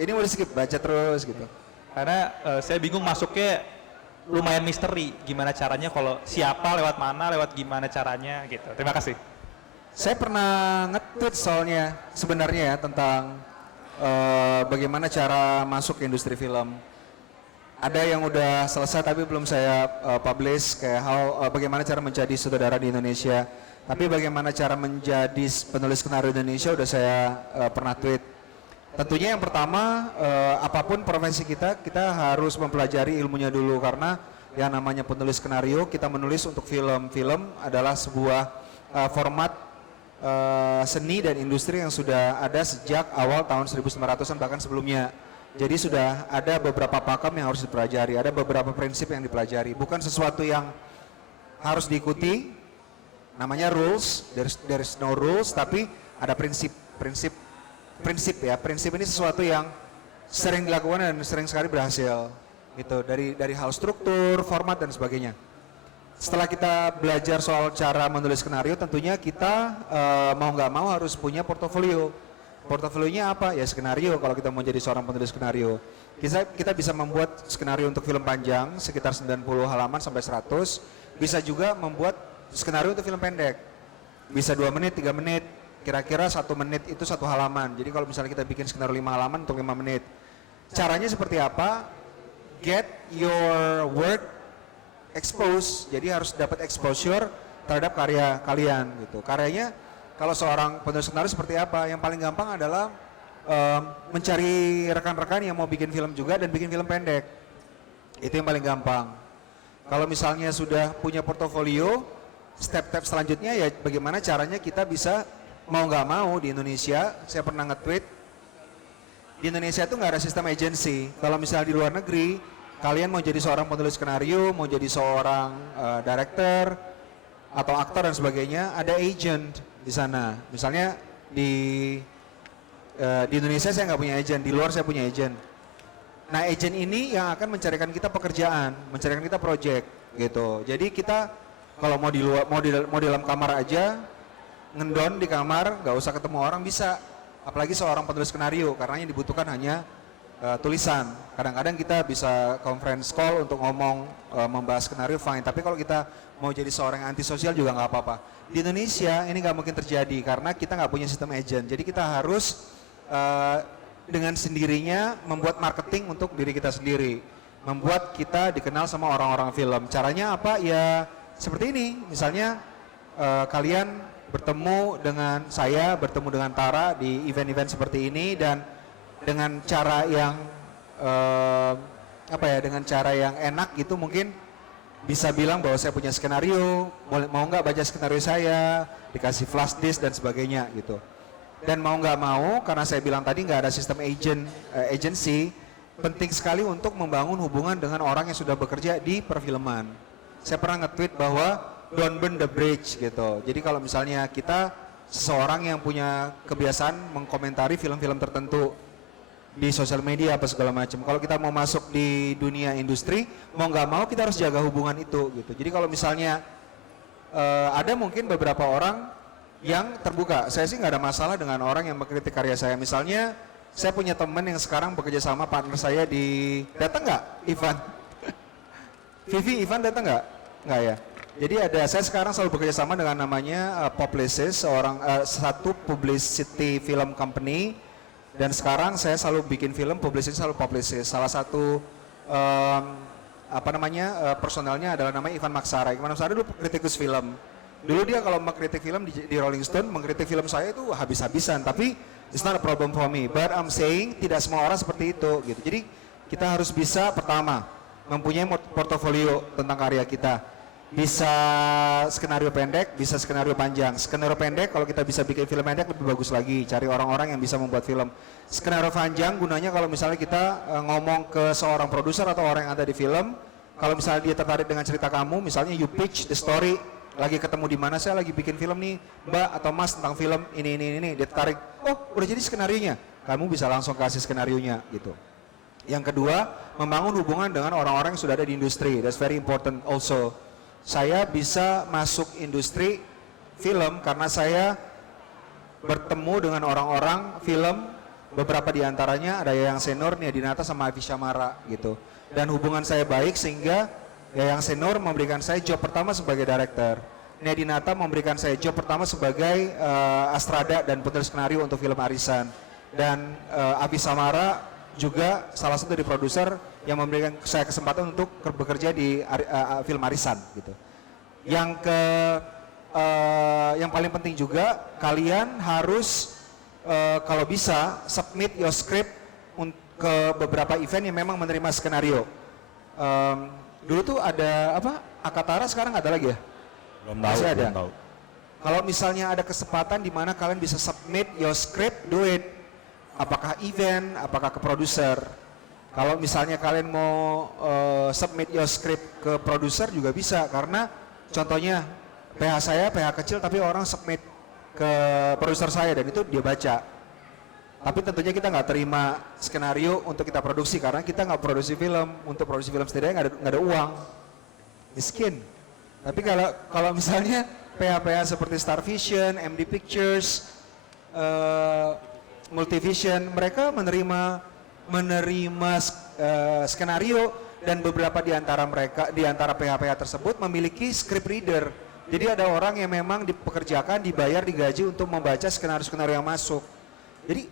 Ini mau di skip, baca terus gitu. Karena saya bingung masuknya lumayan misteri, gimana caranya kalau siapa, lewat mana, lewat gimana caranya gitu. Terima kasih. Saya pernah nge-tweet soalnya sebenarnya ya tentang bagaimana cara masuk ke industri film. Ada yang udah selesai tapi belum saya publish, kayak bagaimana cara menjadi sutradara di Indonesia. Tapi bagaimana cara menjadi penulis skenario di Indonesia udah saya pernah tweet. Tentunya yang pertama, apapun profesi kita harus mempelajari ilmunya dulu, karena yang namanya penulis skenario, kita menulis untuk film. Film adalah sebuah format seni dan industri yang sudah ada sejak awal tahun 1900-an bahkan sebelumnya. Jadi sudah ada beberapa pakem yang harus dipelajari, ada beberapa prinsip yang dipelajari. Bukan sesuatu yang harus diikuti, namanya rules, there is no rules, tapi ada prinsip ya. Prinsip ini sesuatu yang sering dilakukan dan sering sekali berhasil gitu, dari hal struktur, format dan sebagainya. Setelah kita belajar soal cara menulis skenario, tentunya kita mau nggak mau harus punya portofolio. Portofolionya apa? Ya skenario. Kalau kita mau jadi seorang penulis skenario, kita bisa membuat skenario untuk film panjang sekitar 90 halaman sampai 100. Bisa juga membuat skenario untuk film pendek, bisa 2 menit, 3 menit. Kira-kira 1 menit itu 1 halaman. Jadi kalau misalnya kita bikin skenario 5 halaman untuk 5 menit. Caranya seperti apa? Get your work exposed. Jadi harus dapat exposure terhadap karya kalian gitu. Karyanya kalau seorang penulis skenario seperti apa? Yang paling gampang adalah mencari rekan-rekan yang mau bikin film juga dan bikin film pendek. Itu yang paling gampang. Kalau misalnya sudah punya portofolio, step-step selanjutnya ya bagaimana caranya kita bisa mau nggak mau di Indonesia. Saya pernah nge-tweet, di Indonesia itu nggak ada sistem agency. Kalau misalnya di luar negeri, kalian mau jadi seorang penulis skenario, mau jadi seorang director atau aktor dan sebagainya, ada agent di sana. Misalnya di Indonesia saya nggak punya agent, di luar saya punya agent. Nah agent ini yang akan mencarikan kita pekerjaan, mencarikan kita project gitu. Jadi kita kalau mau di luar, mau di dalam kamar aja, ngendon di kamar, nggak usah ketemu orang bisa. Apalagi seorang penulis skenario, karena yang dibutuhkan hanya tulisan. Kadang-kadang kita bisa conference call untuk ngomong, membahas skenario fine. Tapi kalau kita mau jadi seorang yang antisosial juga nggak apa-apa. Di Indonesia ini nggak mungkin terjadi karena kita nggak punya sistem agent. Jadi kita harus dengan sendirinya membuat marketing untuk diri kita sendiri, membuat kita dikenal sama orang-orang film. Caranya apa? Ya seperti ini. Misalnya kalian bertemu dengan saya, bertemu dengan Tara di event-event seperti ini, dan dengan cara yang dengan cara yang enak gitu, mungkin bisa bilang bahwa saya punya skenario, mau nggak baca skenario saya, dikasih flash disk dan sebagainya gitu. Dan mau nggak mau, karena saya bilang tadi nggak ada sistem agency, penting sekali untuk membangun hubungan dengan orang yang sudah bekerja di perfilman. Saya pernah nge-tweet bahwa don't burn the bridge gitu. Jadi kalau misalnya kita seseorang yang punya kebiasaan mengkomentari film-film tertentu di sosial media apa segala macam, kalau kita mau masuk di dunia industri, mau nggak mau kita harus jaga hubungan itu gitu. Jadi kalau misalnya ada mungkin beberapa orang yang terbuka. Saya sih nggak ada masalah dengan orang yang mengkritik karya saya. Misalnya, saya punya teman yang sekarang bekerja sama partner saya di, datang nggak Ivan? Vivi, Ivan datang nggak? Nggak ya. Jadi saya sekarang selalu bekerja sama dengan namanya Publicis, satu publicity film company. Dan sekarang saya selalu bikin film, selalu Publicis. Salah satu personalnya adalah namanya Ivan Maksara. Ivan Maksara dulu kritikus film. Dulu dia kalau mengkritik film di Rolling Stone, mengkritik film saya itu habis-habisan. Tapi it's not a problem for me. But I'm saying tidak semua orang seperti itu gitu. Jadi kita harus bisa pertama mempunyai portofolio tentang karya kita. Bisa skenario pendek, bisa skenario panjang. Skenario pendek kalau kita bisa bikin film pendek lebih bagus lagi. Cari orang-orang yang bisa membuat film. Skenario panjang gunanya kalau misalnya kita ngomong ke seorang produser atau orang yang ada di film. Kalau misalnya dia tertarik dengan cerita kamu, misalnya you pitch the story, lagi ketemu di mana, saya lagi bikin film nih Mbak atau Mas tentang film ini, dia tertarik, oh udah jadi skenarionya, kamu bisa langsung kasih skenarionya gitu. Yang kedua, membangun hubungan dengan orang-orang yang sudah ada di industri, that's very important also. Saya bisa masuk industri film karena saya bertemu dengan orang-orang film, beberapa diantaranya ada yang senior nih Dinata sama Avi Syamara gitu. Dan hubungan saya baik sehingga yang senior memberikan saya job pertama sebagai director. Nedinata memberikan saya job pertama sebagai Astrada dan penulis skenario untuk film Arisan. Dan Avi Samara juga salah satu dari produser yang memberikan saya kesempatan untuk bekerja di film Arisan gitu. Yang paling penting juga kalian harus kalau bisa submit your script ke beberapa event yang memang menerima skenario. Dulu tuh ada Akatara, sekarang nggak ada lagi ya? Belum tahu. Masih ada. Belum tahu. Kalau misalnya ada kesempatan di mana kalian bisa submit your script, do it. Apakah event, apakah ke produser. Kalau misalnya kalian mau submit your script ke produser juga bisa, karena contohnya PH saya PH kecil tapi orang submit ke produser saya dan itu dia baca. Tapi tentunya kita nggak terima skenario untuk kita produksi karena kita nggak produksi film. Untuk produksi film setidaknya nggak ada uang, miskin. Tapi kalau misalnya PH-PH seperti Star Vision, MD Pictures, Multivision, mereka menerima skenario dan beberapa di antara PH-PH tersebut memiliki script reader. Jadi ada orang yang memang dipekerjakan, dibayar, digaji untuk membaca skenario-skenario yang masuk. Jadi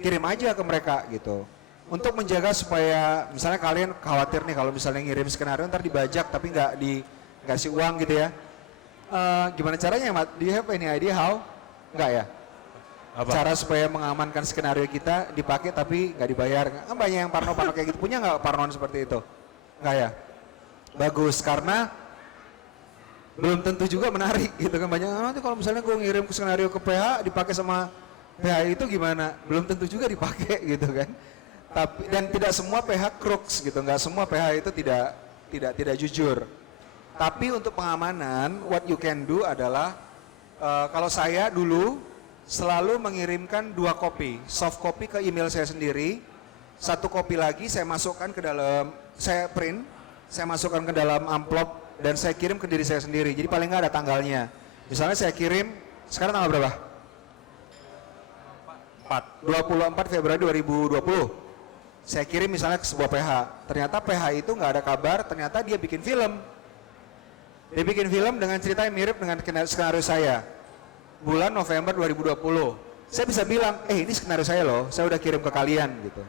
kirim aja ke mereka gitu. Untuk menjaga supaya misalnya kalian khawatir nih kalau misalnya ngirim skenario ntar dibajak tapi nggak dikasih uang gitu ya. Gimana caranya, Mat? Do you have any idea how? Nggak ya? Apa? Cara supaya mengamankan skenario kita dipakai tapi nggak dibayar. Kan banyak yang parno kayak gitu. Punya nggak parnoan seperti itu? Nggak ya? Bagus, karena belum tentu juga menarik gitu kan. Banyak nanti kalau misalnya gue ngirim skenario ke PH dipakai sama PH itu gimana? Belum tentu juga dipakai gitu kan. Tapi dan tidak semua PH crooks gitu, nggak semua PH itu tidak jujur. Tapi untuk pengamanan, what you can do adalah kalau saya dulu selalu mengirimkan 2 copy, soft copy ke email saya sendiri, 1 copy lagi saya masukkan ke dalam, saya print, saya masukkan ke dalam amplop dan saya kirim ke diri saya sendiri. Jadi paling nggak ada tanggalnya. Misalnya saya kirim, sekarang tanggal berapa? 24 Februari 2020. Saya kirim misalnya ke sebuah PH. Ternyata PH itu nggak ada kabar, ternyata dia bikin film. Dia bikin film dengan cerita yang mirip dengan skenario saya. Bulan November 2020. Saya bisa bilang, ini skenario saya loh, saya udah kirim ke kalian gitu.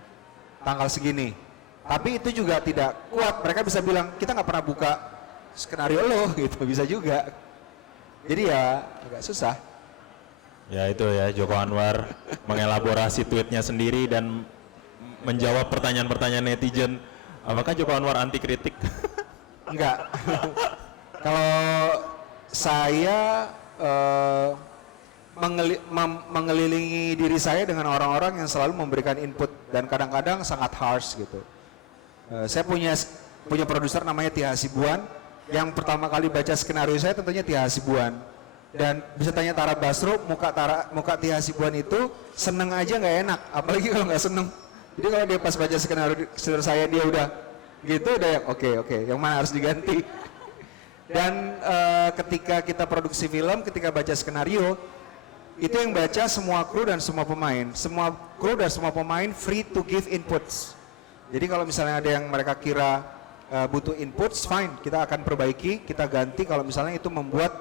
Tanggal segini. Tapi itu juga tidak kuat. Mereka bisa bilang, kita nggak pernah buka skenario lo gitu, bisa juga. Jadi ya agak susah. Ya itu ya, Joko Anwar mengelaborasi tweetnya sendiri dan menjawab pertanyaan-pertanyaan netizen. Apakah Joko Anwar anti kritik? Enggak. Kalau saya mengelilingi diri saya dengan orang-orang yang selalu memberikan input dan kadang-kadang sangat harsh gitu. Saya punya produser namanya Tia Hasibuan, yang pertama kali baca skenario saya tentunya Tia Hasibuan. Dan bisa tanya Tara Basro, muka Tia Hasibuan itu seneng aja nggak enak, apalagi kalau nggak seneng. Jadi kalau dia pas baca skenario saya dia udah gitu, udah yang oke, yang mana harus diganti. Dan ketika kita produksi film, ketika baca skenario, itu yang baca semua kru dan semua pemain. Semua kru dan semua pemain free to give inputs. Jadi kalau misalnya ada yang mereka kira butuh inputs, fine, kita akan perbaiki, kita ganti kalau misalnya itu membuat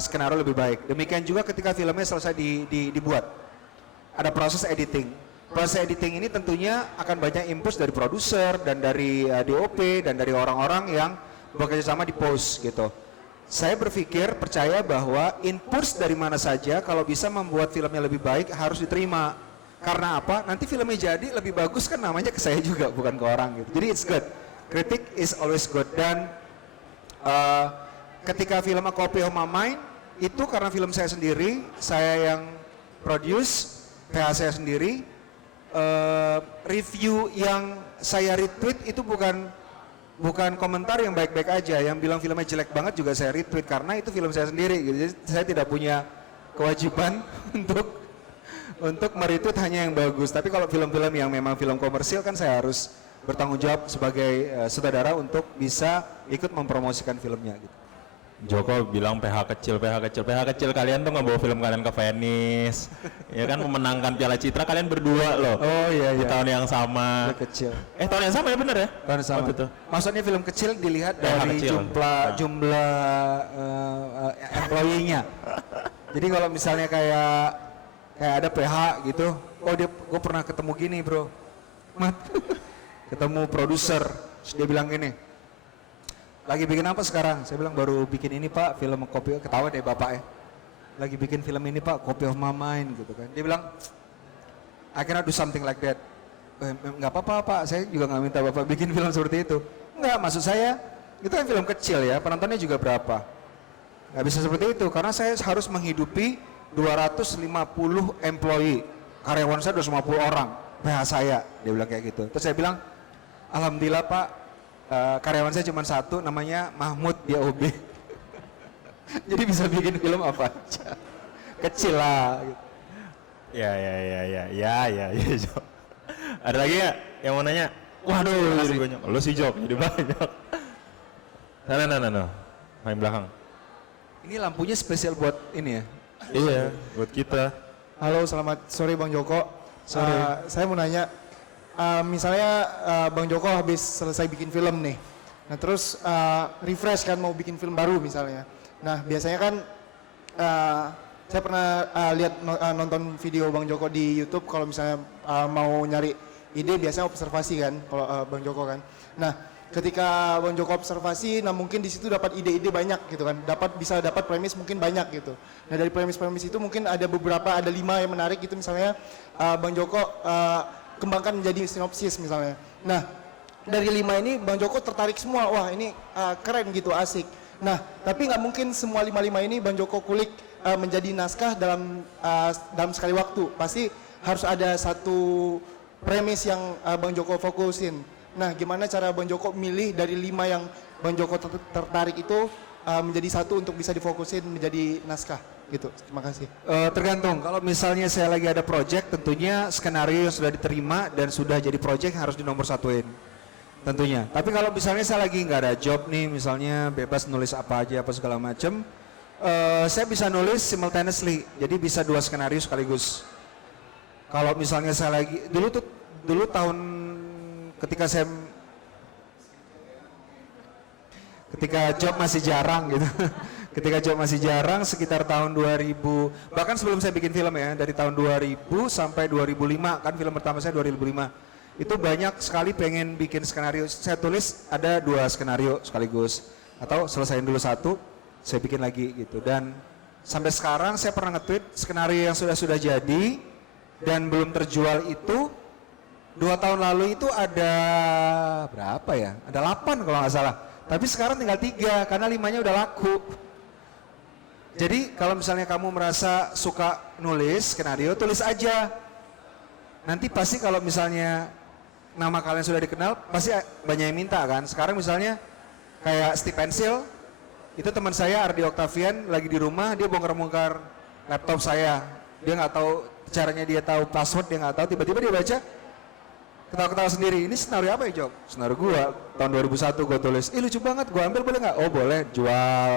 skenario lebih baik. Demikian juga ketika filmnya selesai dibuat. Ada proses editing. Proses editing ini tentunya akan banyak inputs dari produser dan dari DOP dan dari orang-orang yang bekerja sama di post gitu. Saya berpikir, percaya bahwa inputs dari mana saja kalau bisa membuat filmnya lebih baik harus diterima. Karena apa? Nanti filmnya jadi lebih bagus kan namanya ke saya juga, bukan ke orang gitu. Jadi it's good. Kritik is always good. Dan ketika film A Copy of My Mind, itu karena film saya sendiri, saya yang produce, PH saya sendiri, review yang saya retweet itu bukan komentar yang baik-baik aja, yang bilang filmnya jelek banget juga saya retweet karena itu film saya sendiri gitu. Jadi saya tidak punya kewajiban untuk meretweet hanya yang bagus. Tapi kalau film-film yang memang film komersil kan saya harus bertanggung jawab sebagai sutradara untuk bisa ikut mempromosikan filmnya gitu. Joko bilang PH kecil, kalian tuh ngebawa film kalian ke Venice, ya kan memenangkan Piala Citra kalian berdua loh. Oh iya Di tahun yang sama. Film kecil. Tahun yang sama ya bener ya? Tahun yang sama. Waktu itu. Maksudnya film kecil dilihat PH dari kecil. jumlah employee-nya. Jadi kalau misalnya kayak ada PH gitu, oh gue pernah ketemu gini bro, ketemu produser, terus dia bilang gini, lagi bikin apa sekarang? Saya bilang baru bikin ini pak, film Copy, ketawa deh bapak ya. Lagi bikin film ini pak, Copy of My Mind gitu kan. Dia bilang, I cannot do something like that. Nggak apa-apa pak, saya juga nggak minta bapak bikin film seperti itu. Nggak, maksud saya, itu kan film kecil ya, penontonnya juga berapa. Nggak bisa seperti itu, karena saya harus menghidupi 250 employee. Karyawan saya 250 orang, PH saya. Dia bilang kayak gitu. Terus saya bilang, alhamdulillah pak, karyawan saya cuma satu, namanya Mahmud, dia OB. Jadi bisa bikin film apa aja. Kecil lah. Gitu. Ya, Jok. Ada lagi ya yang mau nanya? Waduh, jadi banyak. Lo sih Jok, jadi banyak. Nah. Main belakang. Ini lampunya spesial buat ini ya? Iya, buat kita. Halo, selamat sore Bang Joko. Saya mau nanya, misalnya Bang Joko habis selesai bikin film nih, nah terus refresh kan mau bikin film baru misalnya. Nah biasanya kan saya pernah lihat nonton video Bang Joko di YouTube, kalau misalnya mau nyari ide biasanya observasi kan, kalau Bang Joko kan. Nah ketika Bang Joko observasi, nah mungkin di situ dapat ide-ide banyak gitu kan, bisa dapat premis mungkin banyak gitu. Nah dari premis-premis itu mungkin ada beberapa, ada 5 yang menarik gitu misalnya, Bang Joko kembangkan menjadi sinopsis misalnya. Nah dari 5 ini Bang Joko tertarik semua, wah ini keren gitu, asik. Nah tapi nggak mungkin semua 5 ini Bang Joko kulik menjadi naskah dalam sekali waktu. Pasti harus ada satu premis yang Bang Joko fokusin. Nah gimana cara Bang Joko milih dari 5 yang Bang Joko tertarik itu menjadi satu untuk bisa difokusin menjadi naskah gitu. Terima kasih. Tergantung, kalau misalnya saya lagi ada project, tentunya skenario yang sudah diterima dan sudah jadi project harus dinomor satuin tentunya. Tapi kalau misalnya saya lagi nggak ada job nih, misalnya bebas nulis apa aja apa segala macam, saya bisa nulis simultaneously, jadi bisa 2 skenario sekaligus. Kalau misalnya saya lagi dulu tahun ketika job masih jarang gitu. Ketika job masih jarang, sekitar tahun 2000, bahkan sebelum saya bikin film ya, dari tahun 2000 sampai 2005, kan film pertama saya 2005. Itu banyak sekali pengen bikin skenario. Saya tulis ada 2 skenario sekaligus, atau selesaiin dulu 1, saya bikin lagi gitu. Dan sampai sekarang saya pernah nge-tweet skenario yang sudah jadi dan belum terjual itu 2 tahun lalu itu ada berapa ya? Ada 8 kalau nggak salah. Tapi sekarang tinggal 3 karena 5-nya udah laku. Jadi kalau misalnya kamu merasa suka nulis skenario, tulis aja. Nanti pasti kalau misalnya nama kalian sudah dikenal, pasti banyak yang minta kan. Sekarang misalnya kayak Steve Pencil, itu teman saya Ardi Octavian lagi di rumah, dia bongkar-bongkar laptop saya. Dia nggak tahu caranya, dia tahu password, dia nggak tahu. Tiba-tiba dia baca ketawa-ketawa sendiri. Ini skenario apa ya, Jok? Skenario gua tahun 2001 gua tulis. Ih lucu banget, gua ambil boleh nggak? Oh boleh, jual.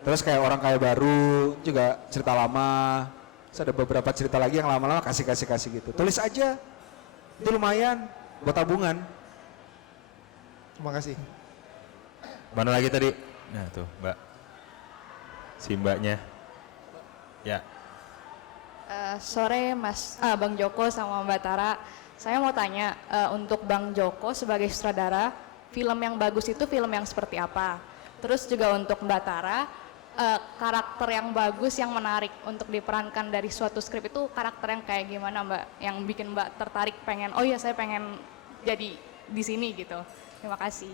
Terus kayak orang kaya baru juga cerita lama. Terus ada beberapa cerita lagi yang lama-lama kasih gitu. Tulis aja, itu lumayan buat tabungan. Terima kasih. Mana lagi tadi? Nah tuh Mbak. Si mbaknya. Ya. Sore Bang Joko sama Mbak Tara. Saya mau tanya, untuk Bang Joko sebagai sutradara, film yang bagus itu film yang seperti apa? Terus juga untuk Mbak Tara, karakter yang bagus, yang menarik untuk diperankan dari suatu skrip itu karakter yang kayak gimana Mbak? Yang bikin Mbak tertarik pengen, oh iya saya pengen jadi di sini gitu. Terima kasih.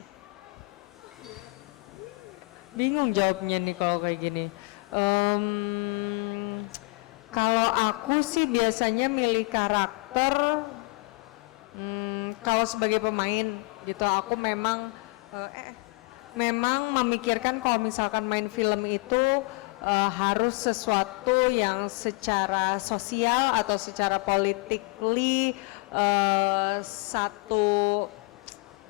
Bingung jawabnya nih kalau kayak gini. Kalau aku sih biasanya milih karakter, kalau sebagai pemain gitu, aku memang memikirkan kalau misalkan main film itu harus sesuatu yang secara sosial atau secara politically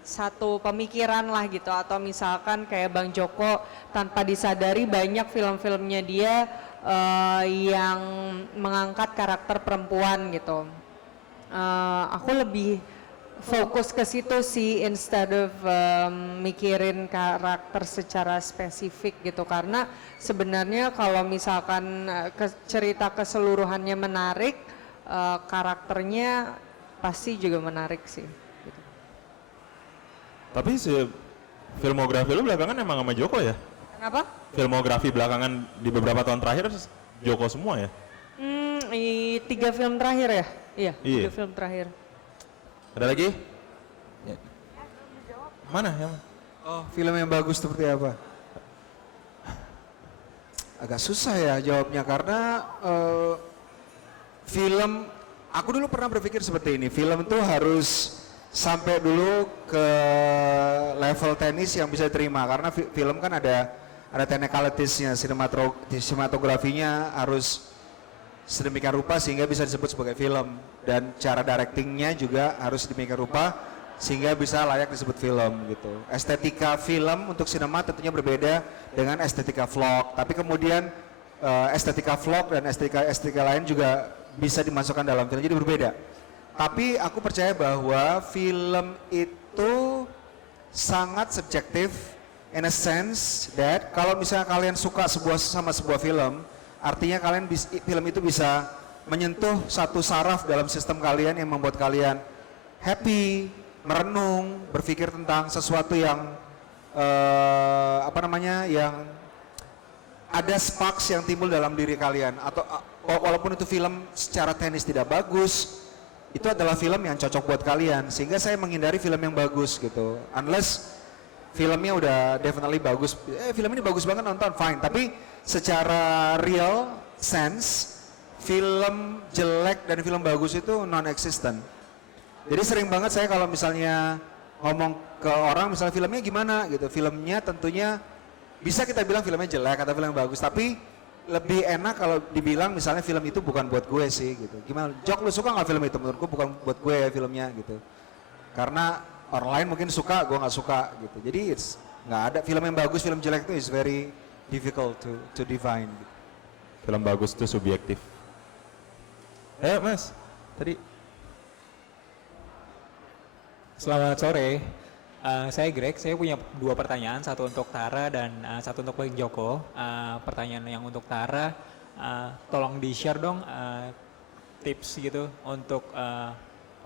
satu pemikiran lah gitu, atau misalkan kayak Bang Joko tanpa disadari banyak film-filmnya dia yang mengangkat karakter perempuan gitu. Aku lebih fokus ke situ sih instead of mikirin karakter secara spesifik gitu, karena sebenarnya kalau misalkan cerita keseluruhannya menarik, karakternya pasti juga menarik sih. Tapi filmografi lu belakangan emang sama Joko ya? Kenapa? Filmografi belakangan di beberapa tahun terakhir Joko semua ya? 3 film terakhir ya? Iya, 3 film terakhir. Ada lagi? Ya. Mana yang? Oh, film yang bagus seperti apa? Agak susah ya jawabnya karena film, aku dulu pernah berpikir seperti ini, film itu harus sampai dulu ke level tenis yang bisa diterima, karena film kan ada technicalities-nya, sinematografinya harus sedemikian rupa sehingga bisa disebut sebagai film, dan cara directingnya juga harus sedemikian rupa sehingga bisa layak disebut film gitu. Estetika film untuk sinema tentunya berbeda dengan estetika vlog, tapi kemudian estetika vlog dan estetika lain juga bisa dimasukkan dalam film, jadi berbeda. Tapi aku percaya bahwa film itu sangat subjektif in a sense that kalau misalnya kalian suka sama sebuah film, artinya film itu bisa menyentuh satu saraf dalam sistem kalian yang membuat kalian happy, merenung, berpikir tentang sesuatu yang yang ada sparks yang timbul dalam diri kalian, atau walaupun itu film secara teknis tidak bagus, itu adalah film yang cocok buat kalian, sehingga saya menghindari film yang bagus gitu, unless filmnya udah definitely bagus, film ini bagus banget nonton, fine, tapi secara real sense, film jelek dan film bagus itu non-existent. Jadi sering banget saya kalau misalnya ngomong ke orang, misalnya filmnya gimana gitu, filmnya tentunya bisa kita bilang filmnya jelek atau film yang bagus, tapi lebih enak kalau dibilang misalnya film itu bukan buat gue sih gitu. Gimana? Jok, lu suka nggak film itu? Menurutku bukan buat gue ya filmnya gitu. Karena orang lain mungkin suka, gue nggak suka gitu. Jadi nggak ada film yang bagus, film jelek itu is very difficult to define. Gitu. Film bagus itu subjektif. Mas, tadi. Selamat sore. Saya Greg, saya punya 2 pertanyaan, satu untuk Tara dan satu untuk Bang Joko. Pertanyaan yang untuk Tara, tolong di-share dong tips gitu untuk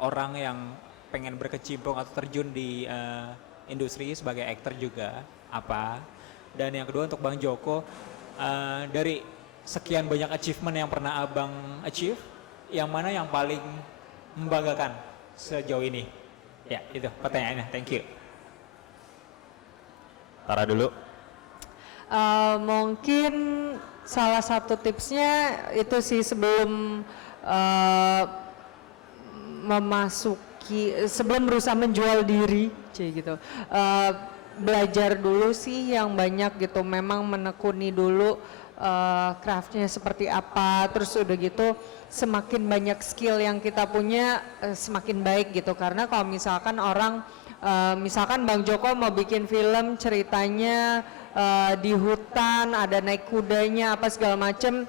orang yang pengen berkecimpung atau terjun di industri sebagai aktor juga apa. Dan yang kedua untuk Bang Joko, dari sekian banyak achievement yang pernah Abang achieve, yang mana yang paling membanggakan sejauh ini? Ya, itu pertanyaannya. Thank you. Tara dulu. Mungkin salah satu tipsnya itu sih sebelum sebelum berusaha menjual diri, gitu. Belajar dulu sih yang banyak gitu, memang menekuni dulu craftnya seperti apa, terus udah gitu semakin banyak skill yang kita punya semakin baik gitu. Karena kalau misalkan orang misalkan Bang Joko mau bikin film ceritanya di hutan, ada naik kudanya apa segala macem,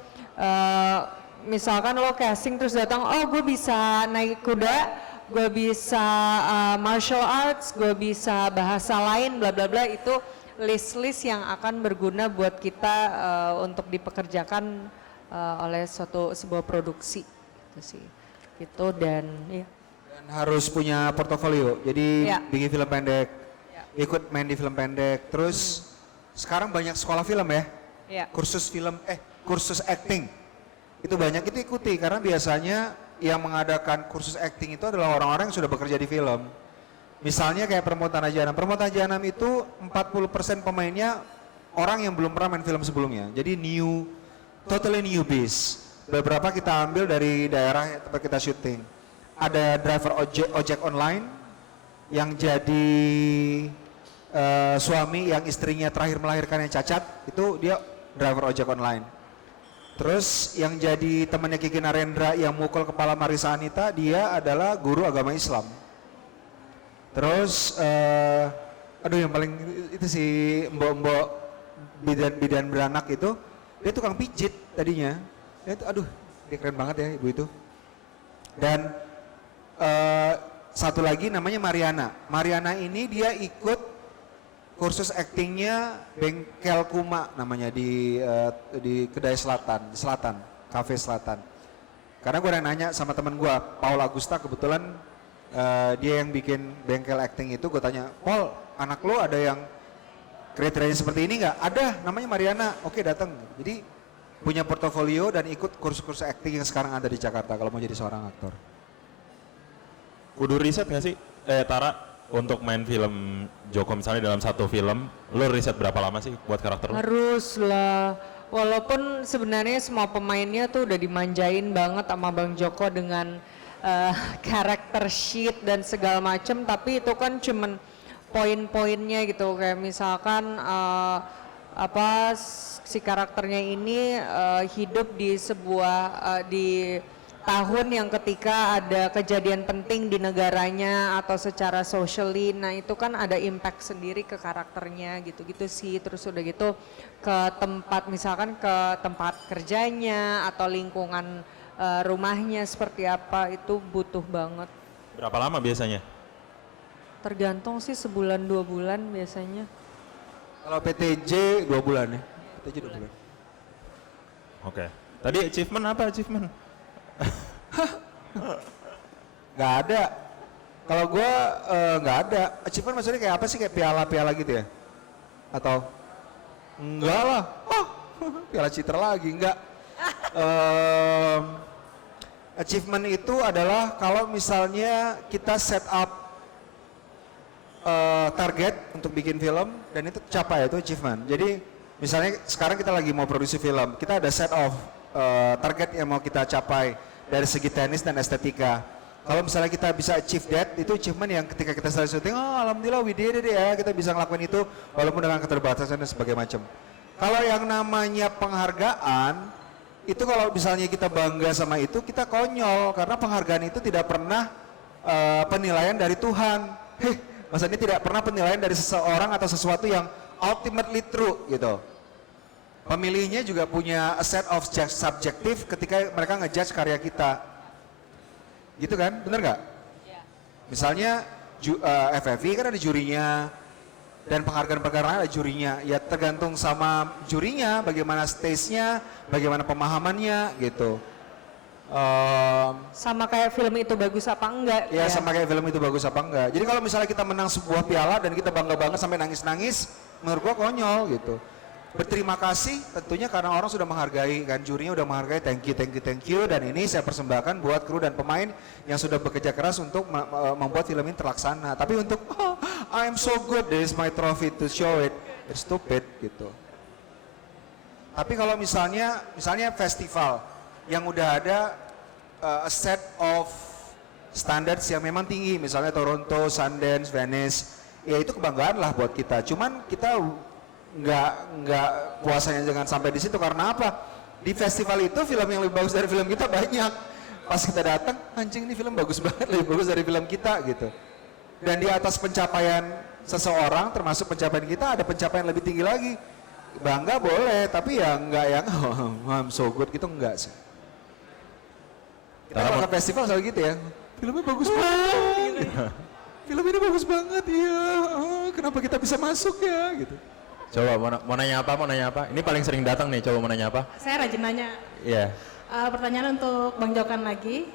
misalkan lo casting terus datang, oh gue bisa naik kuda, gue bisa martial arts, gue bisa bahasa lain, bla bla bla, itu list-list yang akan berguna buat kita untuk dipekerjakan oleh sebuah produksi gitu sih. Gitu dan ya. Dan harus punya portofolio. Jadi Ya. bikin film pendek, ikut main di film pendek. Terus sekarang banyak sekolah film ya. Ya. Kursus film, kursus acting. Itu banyak itu ikuti karena biasanya yang mengadakan kursus acting itu adalah orang-orang yang sudah bekerja di film. Misalnya kayak Permata Tanah Jahanam. Permata Tanah Jahanam itu 40% pemainnya orang yang belum pernah main film sebelumnya. Jadi totally newbies. Beberapa kita ambil dari daerah tempat kita syuting. Ada driver ojek online yang jadi suami yang istrinya terakhir melahirkan yang cacat, itu dia driver ojek online. Terus yang jadi temannya Kiki Narendra yang mukul kepala Marisa Anita, dia adalah guru agama Islam. Terus, aduh yang paling itu si mbok-mbok bidan beranak itu, dia tukang pijit tadinya. Dia itu, aduh, dia keren banget ya ibu itu. Dan satu lagi namanya Mariana. Mariana ini dia ikut kursus aktingnya Bengkel Kuma namanya di Kedai Selatan, di Selatan, Cafe Selatan. Karena gue udah nanya sama temen gue, Paul Agusta, kebetulan dia yang bikin bengkel acting itu. Gue tanya, Paul, anak lo ada yang kriterianya seperti ini nggak? Ada, namanya Mariana. Oke, datang. Jadi punya portofolio dan ikut kursus-kursus acting yang sekarang ada di Jakarta kalau mau jadi seorang aktor. Kudu riset nggak sih, Tara, untuk main film Joko misalnya dalam satu film, lo riset berapa lama sih buat karakter lo? Harus lah. Walaupun sebenarnya semua pemainnya tuh udah dimanjain banget sama Bang Joko dengan karakter sheet dan segala macem, tapi itu kan cuman poin-poinnya gitu. Kayak misalkan si karakternya ini hidup di sebuah di tahun yang ketika ada kejadian penting di negaranya atau secara socially, nah itu kan ada impact sendiri ke karakternya gitu-gitu sih. Terus udah gitu ke tempat, misalkan ke tempat kerjanya atau lingkungan rumahnya seperti apa, itu butuh banget. Berapa lama biasanya? Tergantung sih, sebulan 2 bulan biasanya. Kalau PTJ 2 bulan ya. PTJ 2 bulan. Oke. Tadi achievement apa achievement? Nggak ada. Kalau gue nggak ada. Achievement maksudnya kayak apa sih? Kayak piala-piala gitu ya? Atau? Enggak lah. Oh, piala Citra lagi. Enggak. Achievement itu adalah kalau misalnya kita set up target untuk bikin film dan itu capai, itu achievement. Jadi misalnya sekarang kita lagi mau produksi film, kita ada set of target yang mau kita capai dari segi teknis dan estetika. Kalau misalnya kita bisa achieve that, itu achievement yang ketika kita selesai syuting, oh alhamdulillah we did it ya, kita bisa ngelakuin itu walaupun dengan keterbatasan dan sebagainya macam. Kalau yang namanya penghargaan, itu kalau misalnya kita bangga sama itu, kita konyol karena penghargaan itu tidak pernah penilaian dari Tuhan. Maksudnya tidak pernah penilaian dari seseorang atau sesuatu yang ultimately true gitu. Pemilihnya juga punya a set of subjektif ketika mereka ngejudge karya kita. Gitu kan, bener nggak? Ya. Misalnya FFI kan ada jurinya, dan penghargaan-penghargaan ada jurinya. Ya tergantung sama jurinya, bagaimana stage-nya, bagaimana pemahamannya gitu. Sama kayak film itu bagus apa enggak? Ya sama kayak film itu bagus apa enggak. Jadi kalau misalnya kita menang sebuah piala dan kita bangga banget sampai nangis-nangis, menurut gua konyol gitu. Berterima kasih tentunya karena orang sudah menghargai, kan jurinya udah menghargai, thank you, dan ini saya persembahkan buat kru dan pemain yang sudah bekerja keras untuk membuat film ini terlaksana. Tapi untuk I'm so good, this is my trophy to show it, it's stupid gitu. Tapi kalau misalnya festival yang udah ada a set of standards yang memang tinggi, misalnya Toronto, Sundance, Venice, ya itu kebanggaan lah buat kita. Cuman kita nggak puasanya jangan sampai di situ. Karena apa? Di festival itu film yang lebih bagus dari film kita banyak. Pas kita datang, anjing ini film bagus banget, lebih bagus dari film kita gitu. Dan di atas pencapaian seseorang, termasuk pencapaian kita, ada pencapaian lebih tinggi lagi. Bangga boleh, tapi ya nggak yang I'm so good gitu, enggak sih. Kita kalau ke festival selalu gitu ya, filmnya bagus banget. Gitu. Film ini bagus banget, iya. Kenapa kita bisa masuk ya gitu. Coba mau nanya apa? Ini paling sering datang nih, coba mau nanya apa? Saya rajin nanya. Iya. Pertanyaan untuk Bang Jokan lagi.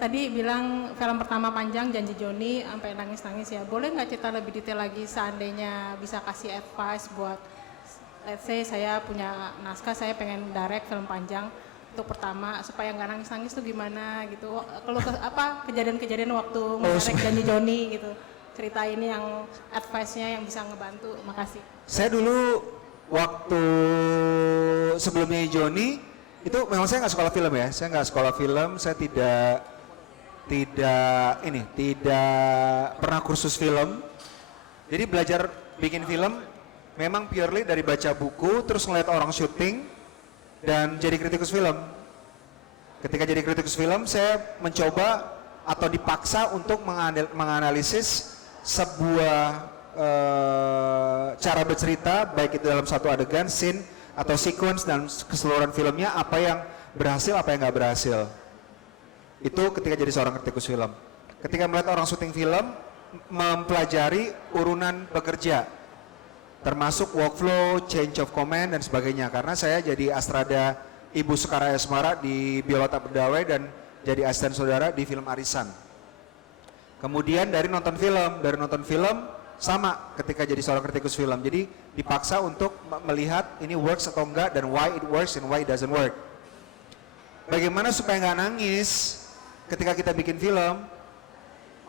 Tadi bilang film pertama panjang Janji Joni sampai nangis-nangis ya. Boleh nggak cerita lebih detail lagi seandainya bisa kasih advice buat let's say saya punya naskah, saya pengen direct film panjang untuk pertama supaya nggak nangis-nangis tuh gimana gitu. Kalau kejadian-kejadian waktu nge-direct Janji Joni gitu. Cerita ini yang advice-nya yang bisa ngebantu. Makasih. Saya dulu waktu sebelumnya Joni itu memang saya nggak sekolah film ya. Saya nggak sekolah film, saya tidak pernah kursus film. Jadi belajar bikin film memang purely dari baca buku, terus ngeliat orang syuting dan jadi kritikus film. Ketika jadi kritikus film, saya mencoba atau dipaksa untuk menganalisis sebuah cara bercerita, baik itu dalam satu adegan, scene atau sequence dan keseluruhan filmnya, apa yang berhasil, apa yang nggak berhasil. Itu ketika jadi seorang kritikus film. Ketika melihat orang syuting film, mempelajari urunan bekerja, termasuk workflow, change of command dan sebagainya. Karena saya jadi Astrada Ibu Sukaraya Asmara di Biolata Berdawai dan jadi asisten saudara di film Arisan. Kemudian dari nonton film sama ketika jadi seorang kritikus film. Jadi dipaksa untuk melihat ini works atau enggak dan why it works and why it doesn't work. Bagaimana supaya nggak nangis ketika kita bikin film?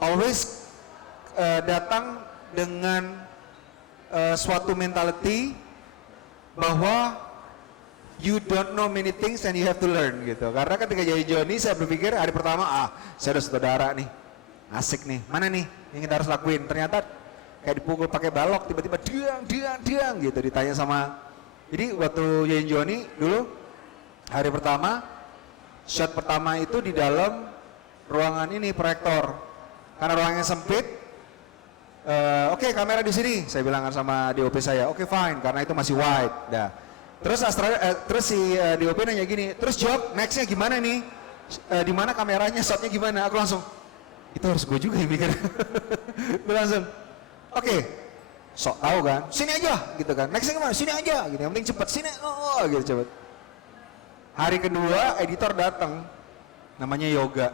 Always datang dengan suatu mentality bahwa you don't know many things and you have to learn gitu. Karena ketika jadi Joni saya berpikir hari pertama saya udah saudara nih, asik nih, mana nih yang kita harus lakuin. Ternyata kayak dipukul pakai balok, tiba-tiba diang gitu ditanya sama. Jadi waktu jadi Joni dulu hari pertama, shot pertama itu di dalam ruangan ini proyektor. Karena ruangannya sempit. Oke, kamera di sini, saya bilang sama DOP saya. Oke, fine, karena itu masih wide. Dah. Terus si DOP nanya gini, terus Jok, nextnya gimana nih? Di mana kameranya, shotnya gimana? Aku langsung, itu harus gue juga yang mikir. Gue langsung, oke, sok tahu kan? Sini aja, gitu kan? Nextnya gimana? Sini aja, gitu. Yang penting cepet, sini, gitu cepet. Hari kedua, editor datang, namanya Yoga.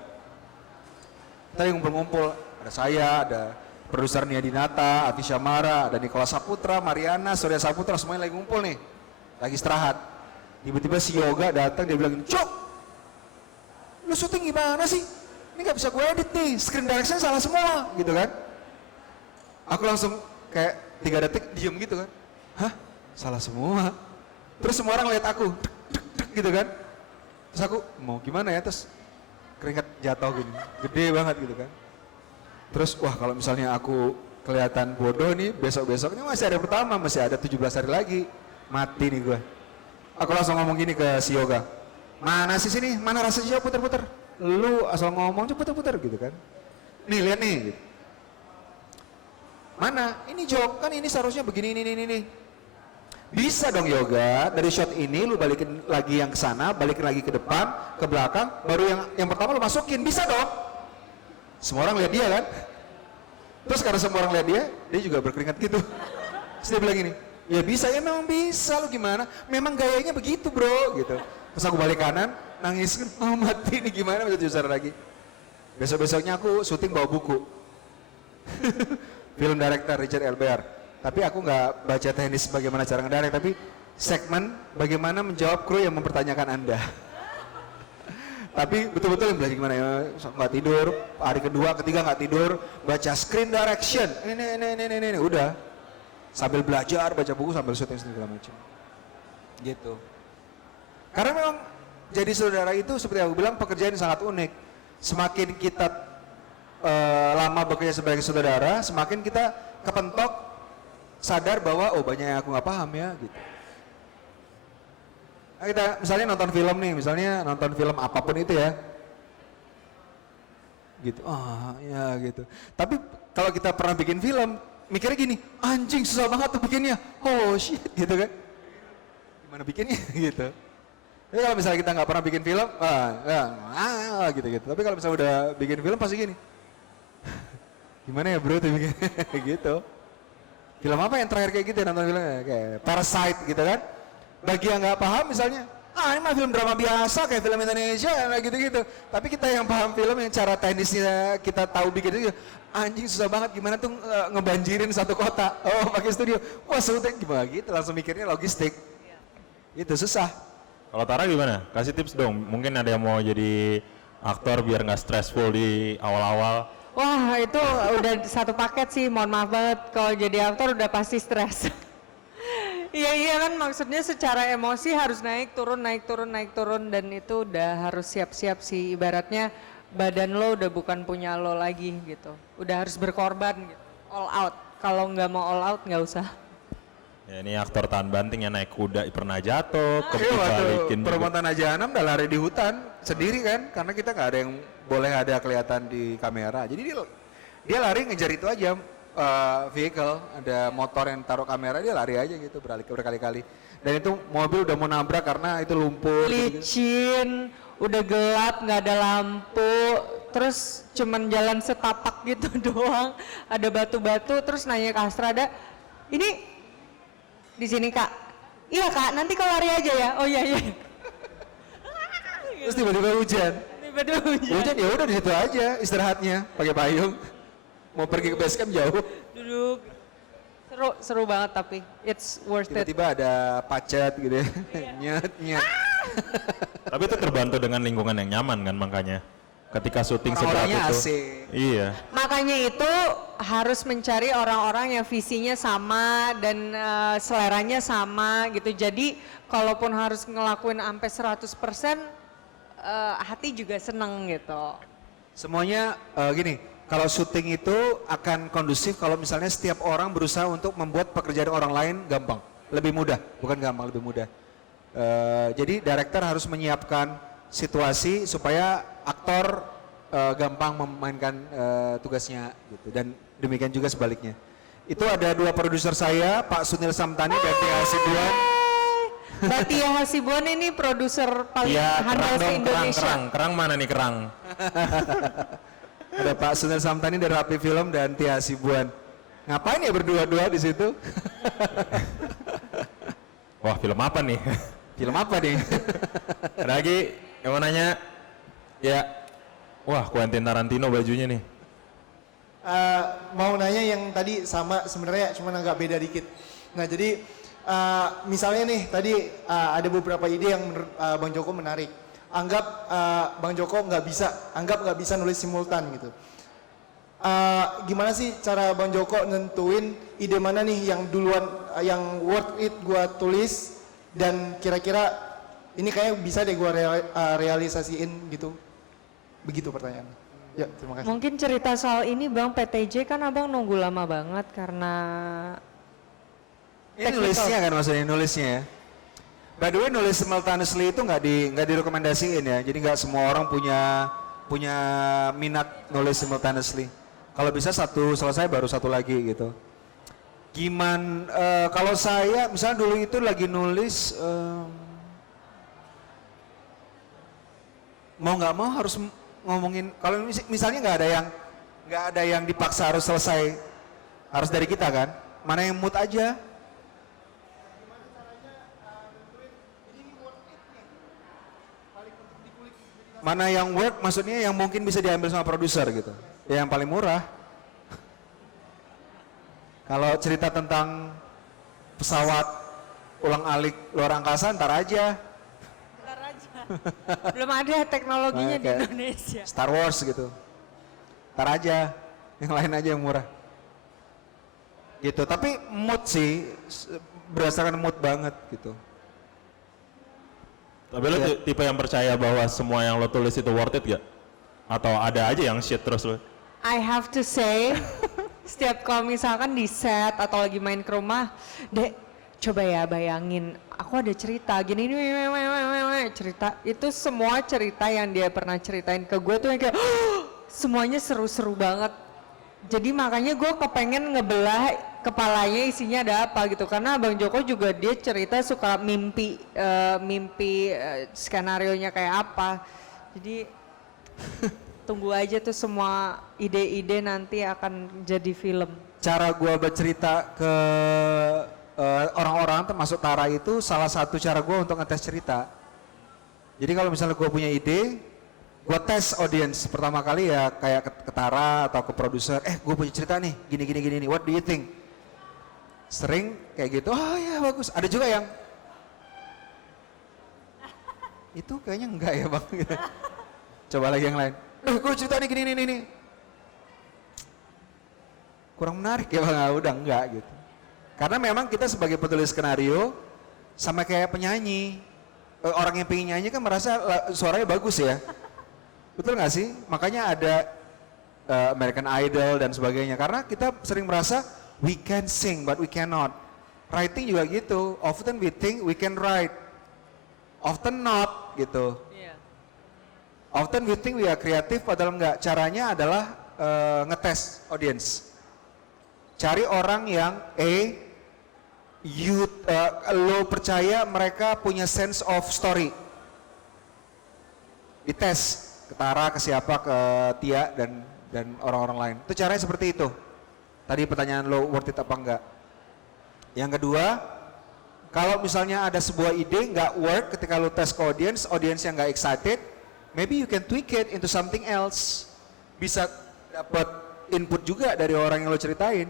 Tadi ngumpul-ngumpul, ada saya, ada produser Nia Dinata, Afi Syamara, ada Nikola Saputra, Mariana, Surya Saputra, semuanya lagi ngumpul nih. Lagi istirahat. Tiba-tiba si Yoga datang, dia bilang, Cok, lu syuting gimana sih? Ini gak bisa gue edit nih, screen direction salah semua, gitu kan. Aku langsung kayak 3 detik diem gitu kan. Hah? Salah semua? Terus semua orang lihat aku, gitu kan. Terus aku, mau gimana ya? Terus keringat jatuh gini, gede banget gitu kan. Terus wah kalau misalnya aku kelihatan bodoh nih, besok-besoknya masih ada pertama, masih ada 17 hari lagi. Mati nih gue. Aku langsung ngomong gini ke si Yoga. Mana sih sini? Mana rasanya puter-puter? Lu asal ngomong coba puter-puter gitu kan. Nih lihat nih. Gitu. Mana? Ini Jok, kan ini seharusnya begini ini. Bisa dong Yoga, dari shot ini lu balikin lagi yang ke sana, balikin lagi ke depan, ke belakang, baru yang pertama lu masukin. Bisa dong. Semua orang lihat dia kan. Terus karena semua orang lihat dia juga berkeringat gitu. Terus dia bilang gini, ya bisa, ya memang bisa, lu gimana? Memang gayanya begitu bro, gitu. Terus aku balik kanan, nangis, mati nih gimana, bisa besar lagi. Besok-besoknya aku syuting bawa buku. Film director Richard Elber. Tapi aku nggak baca teknis bagaimana cara ngedirect, tapi segmen bagaimana menjawab kru yang mempertanyakan Anda. Tapi betul-betul yang belajar gimana ya, nggak tidur, hari kedua, ketiga nggak tidur, baca screen direction, ini, udah. Sambil belajar, baca buku, sambil syuting segala macam. Gitu. Karena memang jadi saudara itu seperti aku bilang pekerjaan yang sangat unik. Semakin kita lama bekerja sebagai saudara, semakin kita kepentok sadar bahwa oh banyak yang aku nggak paham ya gitu. Nah, kita misalnya nonton film nih, misalnya nonton film apapun itu ya, gitu, ya gitu. Tapi kalau kita pernah bikin film, mikirnya gini, anjing susah banget tuh bikinnya, oh shit gitu kan. Gimana bikinnya gitu. Tapi kalau misalnya kita nggak pernah bikin film, gitu. Tapi kalau misalnya udah bikin film pasti gini, gimana ya bro tuh bikin gitu. Film apa yang terakhir kayak gitu ya, nonton filmnya kayak Parasite gitu kan. Bagi yang nggak paham misalnya, ini mah film drama biasa kayak film Indonesia gitu-gitu. Tapi kita yang paham film, yang cara teknisnya kita tahu bikin itu, anjing susah banget gimana tuh ngebanjirin satu kota. Oh pakai studio, wah sulit gimana gitu, langsung mikirnya logistik. Itu susah. Kalau Tara gimana? Kasih tips dong. Mungkin ada yang mau jadi aktor biar nggak stressful di awal-awal. Wah itu udah satu paket sih, mohon maaf banget kalau jadi aktor udah pasti stres. Iya kan, maksudnya secara emosi harus naik turun dan itu udah harus siap-siap sih, ibaratnya badan lo udah bukan punya lo lagi gitu, udah harus berkorban gitu, all out. Kalau nggak mau all out nggak usah. Ya ini aktor tahan banting yang naik kuda pernah jatuh, Waktu kebalikin Perempuan Tanah Jahanam udah lari di hutan sendiri kan, karena kita nggak ada yang boleh ada kelihatan di kamera. Jadi dia lari ngejar itu aja, vehicle, ada motor yang taruh kamera, dia lari aja gitu berkali-kali. Dan itu mobil udah mau nabrak karena itu lumpur. Licin, udah gelap, nggak ada lampu, terus cuman jalan setapak gitu doang, ada batu-batu, terus nanya ke Astrada, ini di sini kak? Iya kak, nanti kau lari aja ya. Oh iya. Terus tiba-tiba hujan. Hujan ya udah di situ aja istirahatnya, pakai payung. Mau pergi ke base camp jauh. Duduk. Seru banget tapi it's worth it. Tiba-tiba ada pacet gitu ya. Nyet. Tapi itu terbantu dengan lingkungan yang nyaman kan makanya. Ketika syuting seberat Orang-orangnya itu. asik. Iya. Makanya itu harus mencari orang-orang yang visinya sama dan seleranya sama gitu. Jadi kalaupun harus ngelakuin sampai 100%, hati juga seneng gitu. Semuanya gini, kalau syuting itu akan kondusif kalau misalnya setiap orang berusaha untuk membuat pekerjaan orang lain gampang. Lebih mudah, bukan gampang, lebih mudah. Jadi director harus menyiapkan situasi supaya aktor gampang memainkan tugasnya gitu, dan demikian juga sebaliknya. Itu ada dua produser saya, Pak Sunil Samtani dan Tia Hasibuan. Mbak Tia Hasibuan ini produser paling handal se Indonesia. Kerang mana nih kerang? Ada Pak Sunil Samtani dari Rapi Film dan Tia Hasibuan. Ngapain ya berdua-dua di situ? Wah film apa nih? Film apa nih? Ada lagi yang mau nanya? Ya. Wah Quentin Tarantino bajunya nih. Mau nanya yang tadi sama sebenarnya, cuma agak beda dikit. Nah jadi misalnya nih tadi ada beberapa ide yang menurut Bang Joko menarik. Anggap Bang Joko nggak bisa nulis simultan gitu. Gimana sih cara Bang Joko nentuin ide mana nih yang duluan, yang worth it gua tulis dan kira-kira ini kayaknya bisa deh gua realisasiin gitu. Begitu pertanyaannya. Ya, terima kasih. Mungkin cerita soal ini Bang, PTJ kan Abang nunggu lama banget karena Ini nulisnya kan, maksudnya nulisnya ya. By the way, nulis simultaneously itu nggak direkomendasiin ya. Jadi nggak semua orang punya minat nulis simultaneously. Kalau bisa satu selesai baru satu lagi gitu. Gimana kalau saya misalnya dulu itu lagi nulis mau nggak mau harus ngomongin, kalau misalnya nggak ada yang dipaksa harus selesai, harus dari kita kan, mana yang mood aja. Mana yang work, maksudnya yang mungkin bisa diambil sama produser gitu, ya yang paling murah. Kalau cerita tentang pesawat ulang-alik luar angkasa ntar aja. belum ada teknologinya di Kayak Indonesia. Star Wars gitu. Ntar aja, yang lain aja yang murah. Gitu, tapi mood sih, berdasarkan mood banget gitu. Tapi lo tipe yang percaya bahwa semua yang lo tulis itu worth it gak? Atau ada aja yang shit terus lo? I have to say, setiap kalau misalkan di set atau lagi main ke rumah, Dek, coba ya bayangin, aku ada cerita gini nih, cerita itu semua cerita yang dia pernah ceritain ke gue tuh yang kayak semuanya seru-seru banget. Jadi makanya gue kepengen ngebelah kepalanya isinya ada apa gitu, karena Bang Joko juga dia cerita suka mimpi skenario-nya kayak apa. Jadi tunggu aja tuh semua ide-ide nanti akan jadi film. Cara gue bercerita ke orang-orang termasuk Tara itu salah satu cara gue untuk ngetes cerita. Jadi kalau misalnya gue punya ide, gue tes audience pertama kali ya kayak ke Tara atau ke produser, gue punya cerita nih, gini, what do you think? Sering kayak gitu, oh ya bagus. Ada juga yang, itu kayaknya enggak ya bang. Coba lagi yang lain, gue cerita nih gini. Kurang menarik ya bang, udah enggak gitu. Karena memang kita sebagai penulis skenario, sama kayak penyanyi, orang yang pengen nyanyi kan merasa suaranya bagus ya. Betul nggak sih? Makanya ada American Idol dan sebagainya. Karena kita sering merasa we can sing but we cannot. Writing juga gitu. Often we think we can write, often not gitu. Often we think we are creative padahal enggak. Caranya adalah ngetes audience. Cari orang yang lo percaya mereka punya sense of story. Dites ke Tara, ke siapa, ke Tia dan orang-orang lain. Itu caranya seperti itu. Tadi pertanyaan lo worth it apa enggak. Yang kedua, kalau misalnya ada sebuah ide nggak work ketika lo tes ke audience yang nggak excited, maybe you can tweak it into something else. Bisa dapat input juga dari orang yang lo ceritain.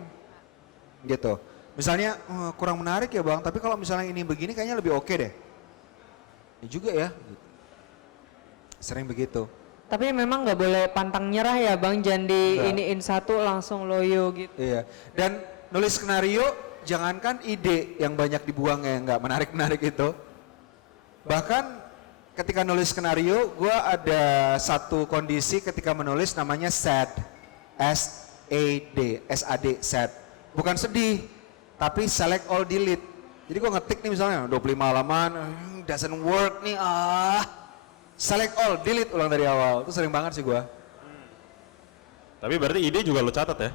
Gitu. Misalnya kurang menarik ya bang, tapi kalau misalnya ini begini kayaknya lebih oke deh. Ya juga ya. Gitu. Sering begitu. Tapi memang nggak boleh pantang nyerah ya bang, jangan iniin satu langsung loyo gitu. Iya. Dan nulis skenario, jangankan ide yang banyak dibuang yang nggak menarik-menarik itu. Bahkan ketika nulis skenario, gue ada satu kondisi ketika menulis namanya SAD, SAD, sad. Bukan sedih, tapi select all delete. Jadi gue ngetik nih misalnya 25 halaman, doesn't work nih, select all, delete ulang dari awal. Itu sering banget sih gue. Tapi berarti ide juga lo catat ya?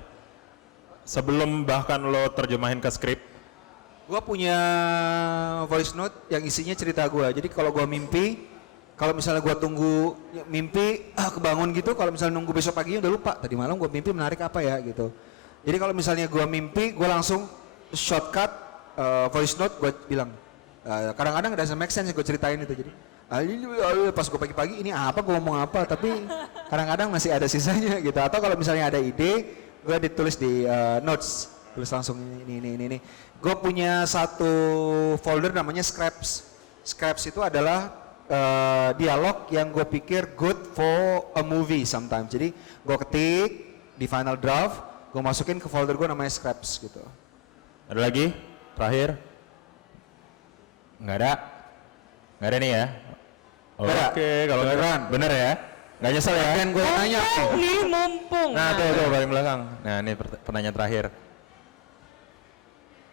Sebelum bahkan lo terjemahin ke skrip? Gue punya voice note yang isinya cerita gue. Jadi kalau gue mimpi, kalau misalnya gue tunggu mimpi, kebangun gitu, kalau misalnya nunggu besok paginya udah lupa. Tadi malam gue mimpi menarik apa ya gitu. Jadi kalau misalnya gue mimpi, gue langsung shortcut voice note, gue bilang. Kadang-kadang doesn't make sense gue ceritain itu. Jadi pas gue pagi-pagi ini apa, gue ngomong apa, tapi kadang-kadang masih ada sisanya gitu. Atau kalau misalnya ada ide, gue ditulis di notes, tulis langsung ini. Gue punya satu folder namanya Scraps. Scraps itu adalah dialog yang gue pikir good for a movie sometimes. Jadi gue ketik di final draft, gue masukin ke folder gue namanya Scraps gitu. Ada lagi? Terakhir? Nggak ada? Nggak ada nih ya? Oke, kalau bener ya? Nggak nyesel ya? Dan gue tanya. Nih mumpung. Nah tuh paling belakang. Nah ini pertanyaan terakhir.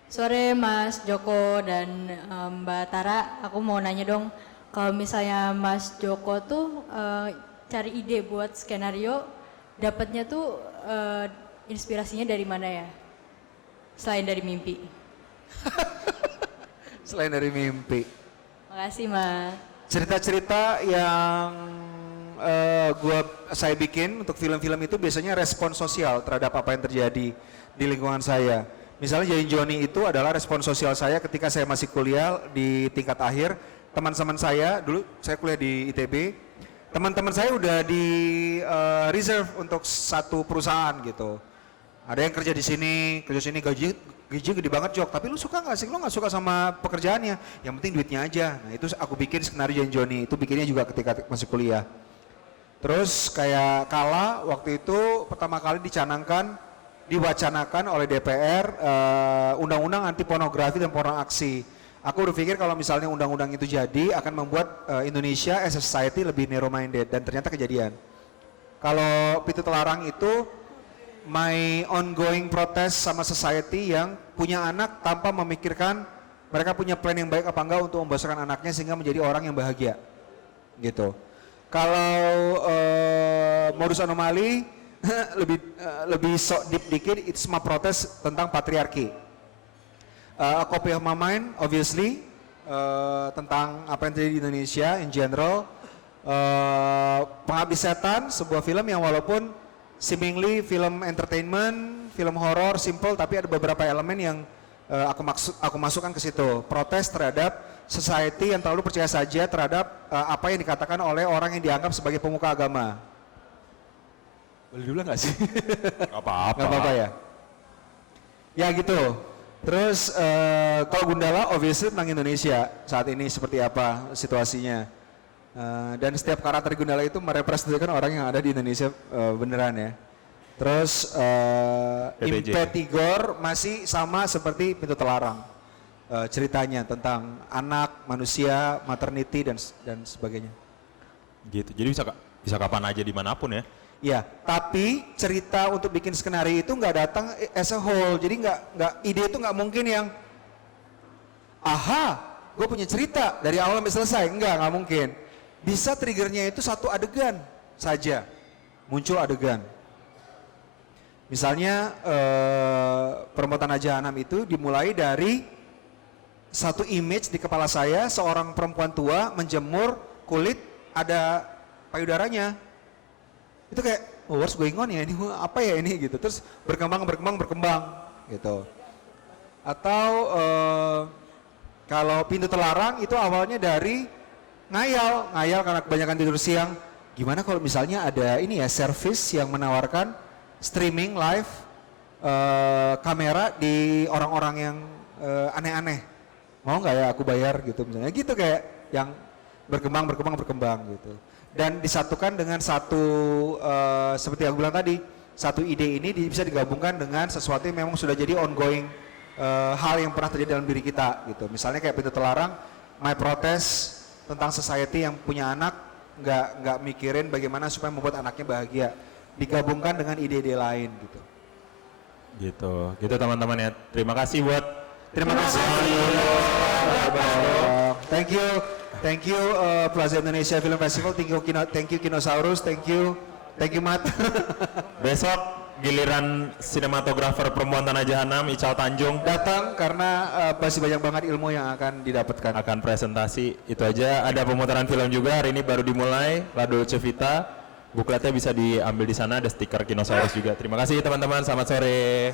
Sore Mas Joko dan Mbak Tara, aku mau nanya dong, kalau misalnya Mas Joko tuh cari ide buat skenario, dapatnya tuh inspirasinya dari mana ya? Selain dari mimpi. Selain dari mimpi. Makasih Mas. Cerita-cerita yang saya bikin untuk film-film itu biasanya respon sosial terhadap apa yang terjadi di lingkungan saya. Misalnya Jadi Joni itu adalah respon sosial saya ketika saya masih kuliah di tingkat akhir. Teman-teman saya, dulu saya kuliah di ITB, teman-teman saya udah di reserve untuk satu perusahaan gitu. Ada yang kerja di sini, gaji gede banget Jok, tapi lu suka nggak sih? Lu nggak suka sama pekerjaannya? Yang penting duitnya aja. Nah itu aku bikin skenario Jadi Joni, itu bikinnya juga ketika masih kuliah. Terus kayak Kala waktu itu pertama kali diwacanakan oleh DPR undang-undang anti pornografi dan porno aksi. Aku berpikir kalau misalnya undang-undang itu jadi akan membuat Indonesia as a society lebih narrow minded, dan ternyata kejadian. Kalau pintu telarang itu my ongoing protest sama society yang punya anak tanpa memikirkan mereka punya plan yang baik apa enggak untuk membesarkan anaknya sehingga menjadi orang yang bahagia, gitu. Kalau modus anomali lebih sok deep dikit, itu semua protes tentang patriarki. A copy of my mind, obviously, tentang apa yang terjadi di Indonesia in general. Pengabdi Setan, sebuah film yang walaupun seemingly film entertainment, film horor, simple, tapi ada beberapa elemen yang aku masukkan ke situ. Protes terhadap society yang terlalu percaya saja terhadap apa yang dikatakan oleh orang yang dianggap sebagai pemuka agama. Boleh dulu nggak sih? Gak apa-apa. Nggak apa-apa ya? Ya gitu. Terus kalau Gundala obviously tentang Indonesia saat ini seperti apa situasinya. Dan setiap karakter Gundala itu merepresentasikan orang yang ada di Indonesia beneran ya. Terus Impetigor masih sama seperti Pintu Telarang. Ceritanya tentang anak, manusia, maternity dan sebagainya. Gitu. Jadi bisa kapan aja dimanapun ya. Ya, tapi cerita untuk bikin skenario itu nggak datang as a whole. Jadi nggak ide itu nggak mungkin yang, aha, gue punya cerita dari awal sampai selesai. Nggak mungkin. Bisa triggernya itu satu adegan saja, muncul adegan. Misalnya Perempuan Tanah Jahanam itu dimulai dari satu image di kepala saya, seorang perempuan tua menjemur kulit, ada payudaranya. Itu kayak, oh, what's going on ya ini, apa ya ini gitu. Terus berkembang gitu. Atau kalau Pintu Telarang itu awalnya dari ngayal karena kebanyakan tidur siang. Gimana kalau misalnya ada ini ya, service yang menawarkan streaming live kamera di orang-orang yang aneh-aneh. Mau nggak ya aku bayar gitu misalnya. Gitu kayak yang berkembang gitu. Dan disatukan dengan satu seperti yang aku bilang tadi, satu ide ini bisa digabungkan dengan sesuatu yang memang sudah jadi ongoing hal yang pernah terjadi dalam diri kita gitu. Misalnya kayak Pintu Telarang, my protest tentang society yang punya anak nggak mikirin bagaimana supaya membuat anaknya bahagia, digabungkan dengan ide-ide lain gitu. Gitu teman-teman ya. Terima kasih. Thank you Plaza Indonesia Film Festival, thank you Kinosaurus, thank you Matt. Besok giliran sinematografer Perempuan Tanah Jahanam Ical Tanjung datang karena masih banyak banget ilmu yang akan didapatkan. Akan presentasi, itu aja. Ada pemutaran film juga hari ini baru dimulai, La Dolce Vita. Bukletnya bisa diambil di sana, ada stiker Kinosaurus juga. Terima kasih teman-teman, selamat sore.